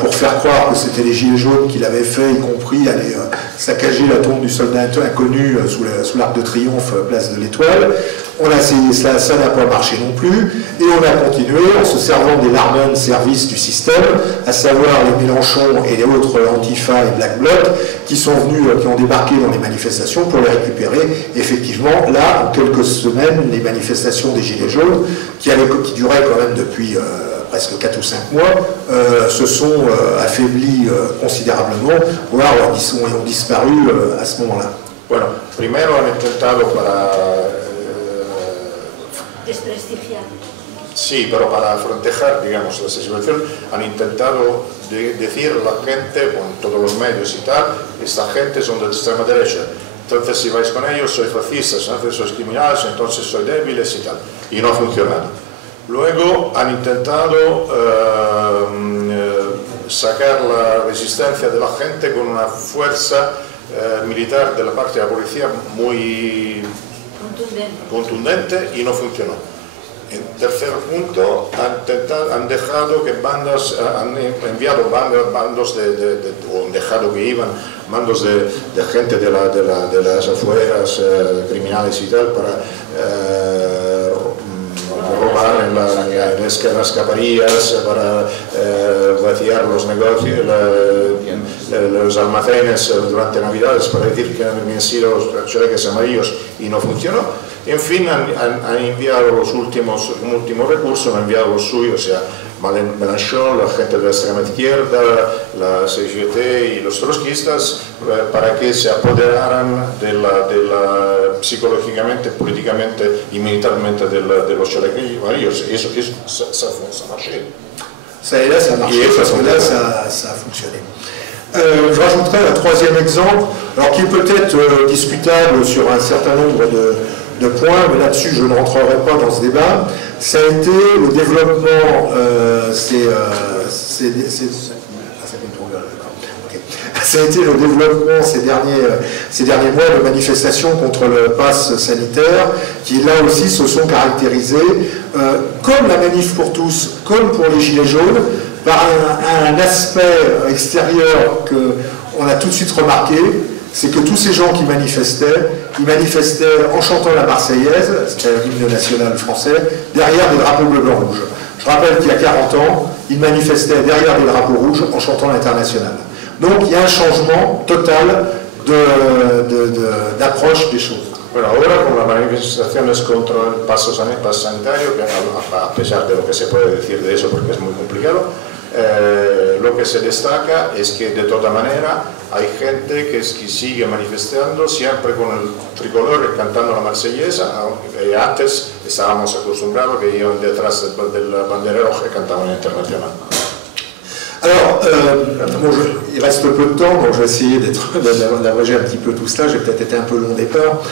pour faire croire que c'était les gilets jaunes qui l'avaient fait, y compris aller saccager la tombe du soldat inconnu sous l'Arc de Triomphe, place de l'Étoile. On a essayé cela, ça n'a pas marché non plus, et on a continué en se servant des Larmen services du système, à savoir les Mélenchon et les autres Antifa et Black Bloc, qui ont débarqué dans les manifestations pour les récupérer. Et effectivement, là, en quelques semaines, les manifestations des Gilets jaunes, qui duraient quand même depuis presque 4 ou 5 mois, se sont affaiblies considérablement, voire ont disparu à ce moment-là. Bueno, primero han intentado para... desprestigiar. Sí, pero para frontejar, digamos, la situación, han intentado decir a la gente, con todos los medios y tal, esta gente son de extrema derecha. Entonces, si vais con ellos, sois racistas, entonces sois criminales, entonces sois débiles y tal. Y no ha funcionado. Luego han intentado sacar la resistencia de la gente con una fuerza militar de la parte de la policía muy contundente y no funcionó. En tercer punto, han dejado que han enviado bandos o han dejado que iban bandos de gente de las afueras criminales y tal para robar en las caparías, para vaciar los negocios, los almacenes durante Navidades, para decir que han sido los chalecos amarillos y no funcionó. En fin, han enviado un último recurso, han enviado los suyos, o sea, Mélenchon, la gente de la extrema izquierda, la CGT y los trotskistas, para que se apoderaran psicológicamente, políticamente y militarmente de los chalecos amarillos. Eso ça marché. Ça a marché, parce que là, ça a fonctionné. Je rajouterai un troisième exemple, alors qui est peut-être discutable sur un certain nombre de points, mais là-dessus je ne rentrerai pas dans ce débat. Ça a été le développement, ça a été le développement ces derniers mois de manifestations contre le pass sanitaire, qui là aussi se sont caractérisés, comme la manif pour tous, comme pour les gilets jaunes, par un aspect extérieur qu'on a tout de suite remarqué, c'est que tous ces gens qui manifestaient, ils manifestaient en chantant la Marseillaise, c'était l'hymne national français, derrière des drapeaux bleu, blanc, rouge. Je rappelle qu'il y a 40 ans, ils manifestaient derrière des drapeaux rouges en chantant l'International. Donc il y a un changement total d'approche des choses. Bueno, ahora con las manifestaciones contra el paso sanitario, que a pesar de lo que se puede decir de eso porque es muy complicado, lo que se destaca es que de toda manera hay gente que sigue manifestando siempre con el tricolor y cantando la marsellesa. Antes estábamos acostumbrados que iban detrás del banderero que cantaban en internacional. Alors, il reste peu de temps, donc je vais essayer d'abréger un petit peu tout cela, j'ai peut-être été un peu long au départ.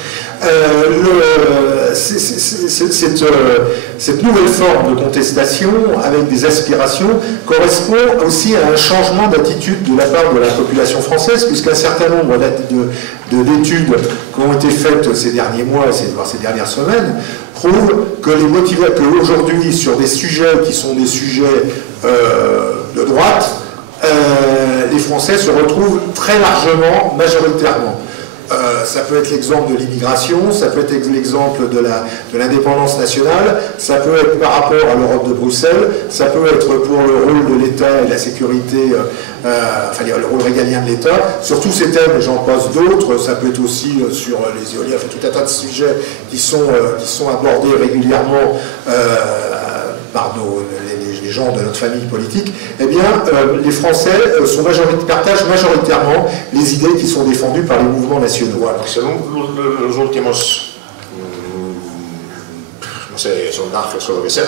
Cette nouvelle forme de contestation, avec des aspirations, correspond aussi à un changement d'attitude de la part de la population française, puisqu'un certain nombre d'études qui ont été faites ces derniers mois, ces dernières semaines, prouvent que qu'aujourd'hui, sur des sujets qui sont des sujets de droite, les Français se retrouvent très largement, majoritairement, Ça peut être l'exemple de l'immigration, ça peut être l'exemple de l'indépendance nationale, ça peut être par rapport à l'Europe de Bruxelles, ça peut être pour le rôle de l'État et la sécurité, enfin le rôle régalien de l'État. Sur tous ces thèmes, j'en passe d'autres, ça peut être aussi sur les éoliennes, enfin, tout un tas de sujets qui sont abordés régulièrement par les gens de notre famille politique. Eh bien, les Français partagent majoritairement les idées qui sont défendues par les mouvements nationaux. Bueno, según los últimos, no sé, sondajes o lo que sea,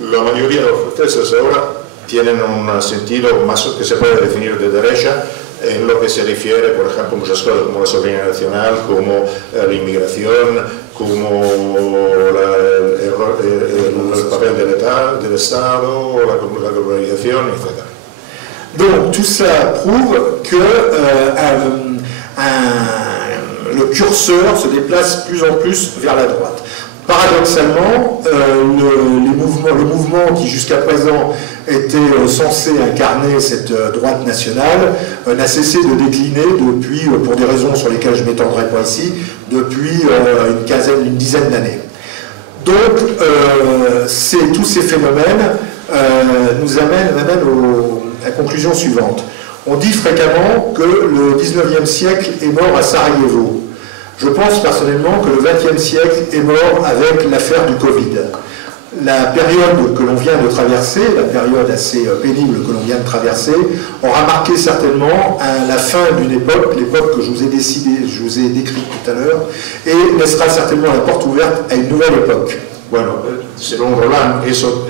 la mayoría de los franceses ahora tienen un sentido más que se puede definir de derecha en lo que se refiere, por ejemplo, muchas cosas como la soberanía nacional, como la inmigración, como el papel del Estado, la globalización, etc. Donc tout ça prouve que le curseur se déplace plus en plus vers la droite. Paradoxalement, le mouvement qui jusqu'à présent était censé incarner cette droite nationale n'a cessé de décliner depuis, pour des raisons sur lesquelles je ne m'étendrai pas ici, depuis une dizaine d'années. Donc, tous ces phénomènes nous amènent à la conclusion suivante. On dit fréquemment que le 19e siècle est mort à Sarajevo. Je pense personnellement que le 20e siècle est mort avec l'affaire du Covid. La période que l'on vient de traverser, la période assez pénible que l'on vient de traverser, aura marqué certainement la fin d'une époque, l'époque que je vous ai décrite tout à l'heure, et laissera certainement la porte ouverte à une nouvelle époque. Bueno, según Roland, eso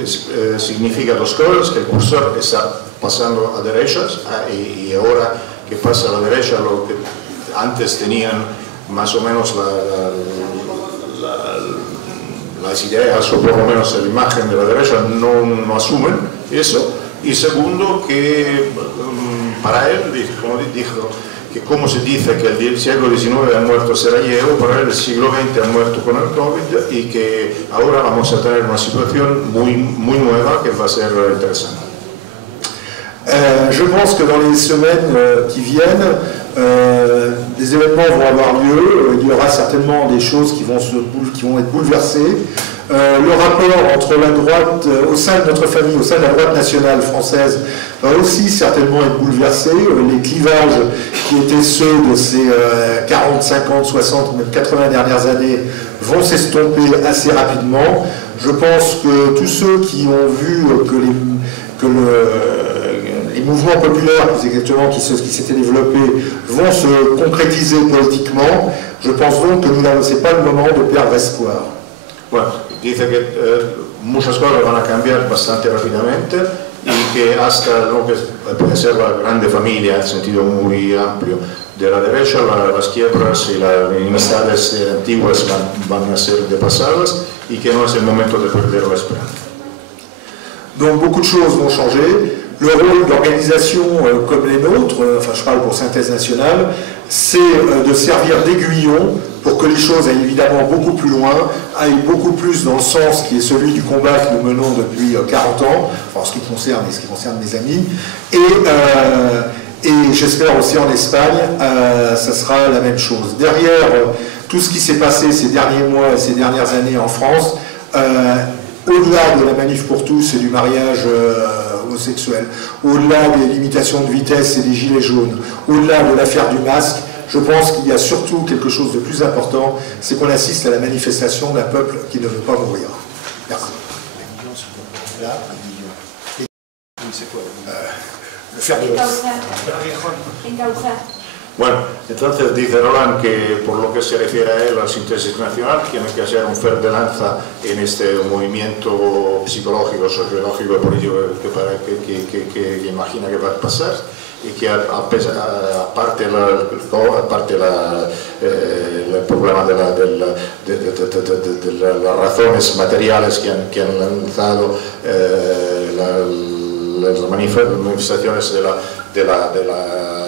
significa dos cosas, que el cursor está pasando a derechas y ahora que pasa a la derecha, lo que antes tenían más o menos las ideas o por lo menos la imagen de la derecha no asumen eso. Y segundo, que para él, como dijo, que como se dice que el siglo XIX ha muerto Sarajevo, para él el siglo XX ha muerto con el COVID y que ahora vamos a tener una situación muy nueva que va a ser interesante. Je pense que dans les semaines qui viennent, des événements vont avoir lieu, il y aura certainement des choses qui vont être bouleversées. Le rapport entre la droite, au sein de notre famille, au sein de la droite nationale française, va aussi certainement être bouleversé. Les clivages qui étaient ceux de ces 40, 50, 60, même 80 dernières années vont s'estomper assez rapidement. Je pense que tous ceux qui ont vu que les mouvements populaires, plus exactement, qui s'étaient développés, vont se concrétiser politiquement. Je pense donc que ce n'est pas le moment de perdre espoir. Bueno, dice que muchas cosas van a cambiar bastante rápidamente y que hasta lo que puede ser la grande familia, en sentido muy amplio, de la derecha, las quiebras y las enemistades antiguas van a ser depasadas y que no es el momento de perder la esperanza. Donc beaucoup de choses vont changer. Le rôle d'organisations comme les nôtres, enfin je parle pour Synthèse Nationale, c'est de servir d'aiguillon pour que les choses aillent évidemment beaucoup plus loin, aillent beaucoup plus dans le sens qui est celui du combat que nous menons depuis 40 ans, en ce qui concerne mes amis, et j'espère aussi en Espagne, ça sera la même chose. Derrière tout ce qui s'est passé ces derniers mois et ces dernières années en France, au-delà de la manif pour tous et du mariage homosexuel, au-delà des limitations de vitesse et des gilets jaunes, au-delà de l'affaire du masque, je pense qu'il y a surtout quelque chose de plus important, c'est qu'on assiste à la manifestation d'un peuple qui ne veut pas mourir. Merci. Le fer de l'os. Bueno, entonces dice Roland que por lo que se refiere a él, la síntesis nacional tiene que ser un fer de lanza en este movimiento psicológico, sociológico y político que imagina que va a pasar y que aparte el problema de las razones materiales que han lanzado las manifestaciones de la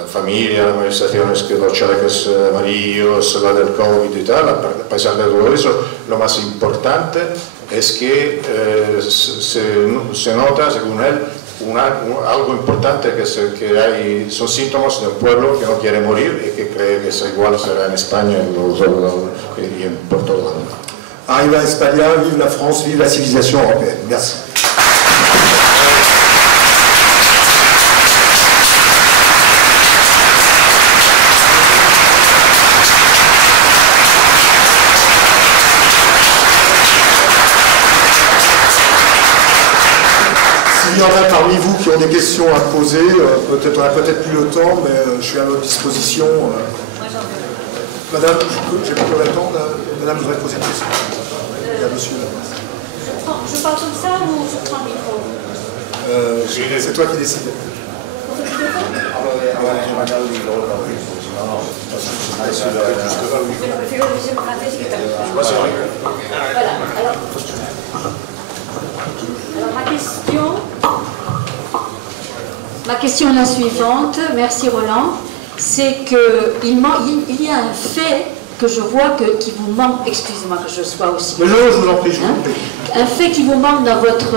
familia, las manifestaciones de los chalecos amarillos, la del COVID y tal, a pesar de todo eso, lo más importante es que se nota, según él, algo importante son síntomas de un pueblo que no quiere morir y que cree que eso igual será en España y por todo lado. Arriva España, vive la France, vive la civilisation européenne. Merci. S'il y en a parmi vous qui ont des questions à poser, on n'a peut-être plus le temps, mais je suis à votre disposition. Madame, j'ai pas le temps. Madame, je voudrais poser une question. Il y a monsieur là. Je parle comme ça ou je prends le micro? C'est toi qui décides. Voilà. Alors ma question est la suivante, merci Roland, c'est qu'il y a un fait que je vois qui vous manque, excusez-moi que je sois aussi... Mais non, je vous en prie, je vous en prie. Un fait qui vous manque dans votre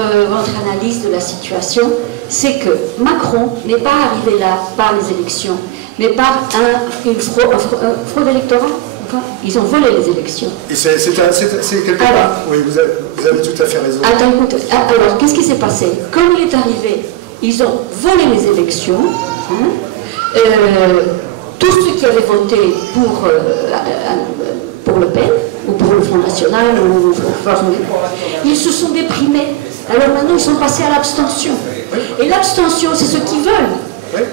analyse de la situation, c'est que Macron n'est pas arrivé là par les élections, mais par une fraude électorale. Enfin, ils ont volé les élections. Et c'est quelque part... Oui, vous avez tout à fait raison. Attends, écoute, alors, qu'est-ce qui s'est passé? Comme il est arrivé, ils ont volé les élections. Tous ceux qui avaient voté pour Le Pen, ou pour le Front National, ils se sont déprimés. Alors maintenant, ils sont passés à l'abstention. Et l'abstention, c'est ce qu'ils veulent.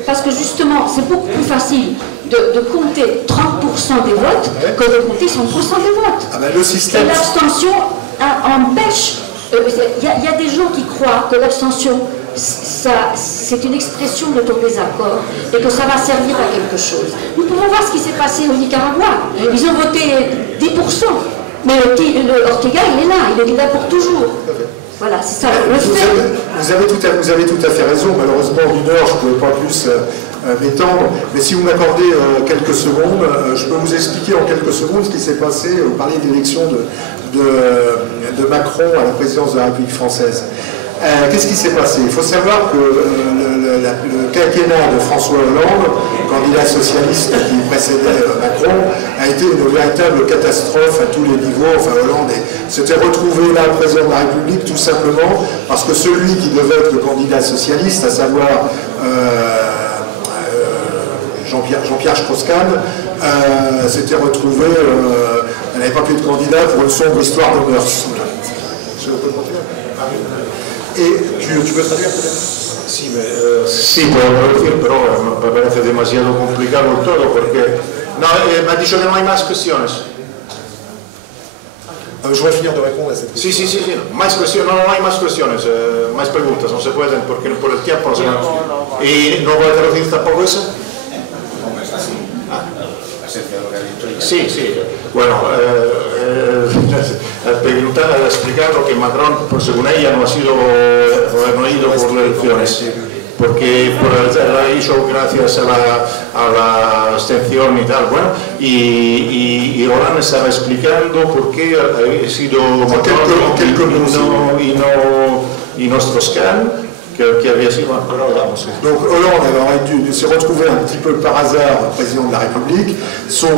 Parce que justement, c'est beaucoup plus facile de compter 30% des votes que de compter 100% des votes. Ah ben, le système... Et l'abstention empêche... Il y a des gens qui croient que l'abstention, c'est une expression de ton désaccord et que ça va servir à quelque chose. Nous pouvons voir ce qui s'est passé au Nicaragua. Ils ont voté 10%. Mais Ortega, il est là pour toujours. Voilà, c'est ça. Vous avez tout à fait raison. Malheureusement, en une heure, je ne pouvais pas plus m'étendre. Mais si vous m'accordez quelques secondes, je peux vous expliquer en quelques secondes ce qui s'est passé. Vous parliez d'élection de Macron à la présidence de la République française. Qu'est-ce qui s'est passé? Il faut savoir que le quinquennat de François Hollande, candidat socialiste qui précédait Macron, a été une véritable catastrophe à tous les niveaux. Enfin, Hollande s'était retrouvé là, président de la République, tout simplement parce que celui qui devait être le candidat socialiste, à savoir Jean-Pierre Strauss-Kahn, s'était retrouvé, elle n'avait pas pu être candidat pour une sombre histoire de mœurs. Et tu peux traduire peut-être? Sí, sí, puedo decir, pero me parece demasiado complicado todo porque... No, me ha dicho que no hay más cuestiones. Je voudrais finir de répondre à cette question. Sí. Más cuestiones, no hay más cuestiones, más preguntas, no se pueden porque por el tiempo no se puede. ¿Y no voy a traducir tampoco eso? No, es así. La esencia de lo que ha dicho. Sí. Bueno, ha explicado que Macron, pues según ella, no ha ido por las elecciones, porque lo ha hecho gracias a la abstención y tal. Bueno, y Hollande estaba explicando por qué ha sido Macron y no Strauss-Kahn, qui avait sido Donc Hollande s'est retrouvé un petit peu par hasard président de la République. Son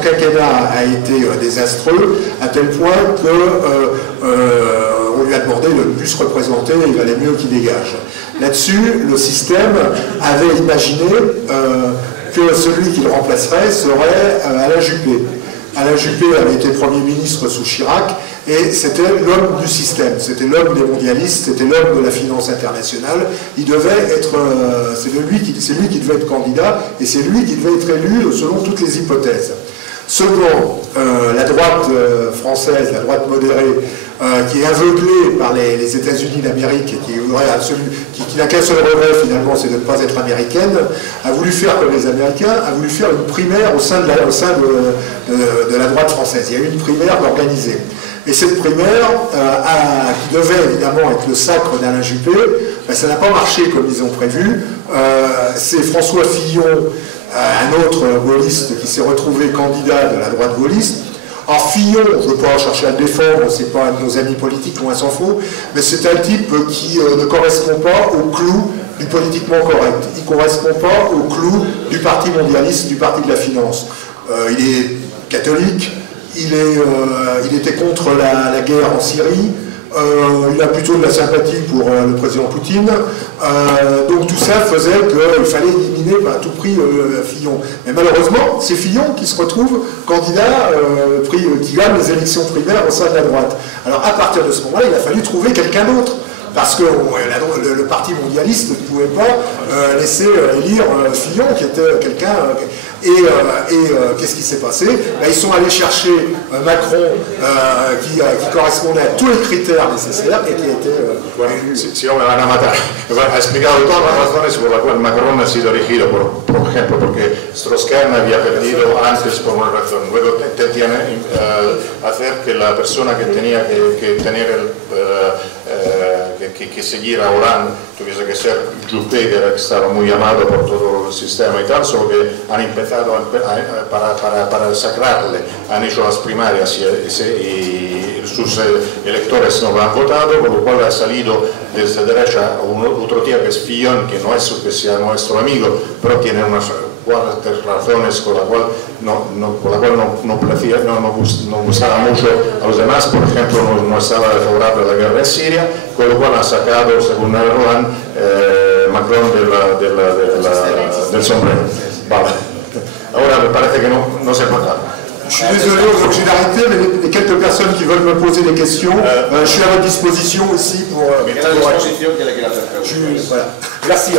quinquennat a été désastreux, à tel point qu'on lui a demandé de ne plus se représenter, il valait mieux qu'il dégage. Là-dessus, le système avait imaginé que celui qui le remplacerait serait Alain Juppé. Alain Juppé avait été Premier ministre sous Chirac et c'était l'homme du système, c'était l'homme des mondialistes, c'était l'homme de la finance internationale. Il devait être, c'est lui qui devait être candidat et c'est lui qui devait être élu selon toutes les hypothèses. Seulement, la droite française, la droite modérée, qui est aveuglée par les États-Unis d'Amérique, qui n'a qu'un seul regret finalement, c'est de ne pas être américaine, a voulu faire comme les Américains, a voulu faire une primaire au sein de la droite française. Il y a eu une primaire organisée. Et cette primaire, qui devait évidemment être le sacre d'Alain Juppé, ça n'a pas marché comme ils ont prévu. C'est François Fillon, un autre gaulliste qui s'est retrouvé candidat de la droite gaulliste. Alors Fillon, je ne veux pas chercher à le défendre, c'est pas un de nos amis politiques, loin s'en faut, mais c'est un type qui ne correspond pas au clou du politiquement correct. Il ne correspond pas au clou du parti mondialiste, du parti de la finance. Il est catholique, il était contre la guerre en Syrie, il a plutôt de la sympathie pour le président Poutine, donc tout ça faisait qu'il fallait éliminer à tout prix Fillon. Mais malheureusement, c'est Fillon qui se retrouve candidat, qui gagne les élections primaires au sein de la droite. Alors à partir de ce moment-là, il a fallu trouver quelqu'un d'autre. Parce que le parti mondialiste ne pouvait pas laisser élire Fillon, qui était quelqu'un... qu'est-ce qui s'est passé? Ils sont allés chercher Macron, qui correspondait à tous les critères nécessaires et qui était... Bueno, si no me van a matar. Ha explicado todas las razones por las cuales Macron ha sido elegido, por ejemplo, porque Strauss-Kahn había perdido antes por una razón. Luego tiene hacer que la persona que tenía que tener que seguir a Hollande tuviese que ser Juppé, que estaba muy amado por todo el sistema y tal, solo que han empezado para sacarle, han hecho las primarias y sus electores no lo han votado, con lo cual ha salido desde derecha otro tío que es Fillon, que no es que sea nuestro amigo, pero tiene unas cuantas razones con la cual no gustaba mucho a los demás. Por ejemplo, no estaba favorable a la guerra de Siria, con lo cual ha sacado, según Roland, Macron del sombrero. Vale. Ahora me parece que no se puede. Je suis désolé, on est obligé d'arrêter, mais les quelques personnes qui veulent me poser des questions, je suis à votre disposition aussi pour... Voilà. Merci.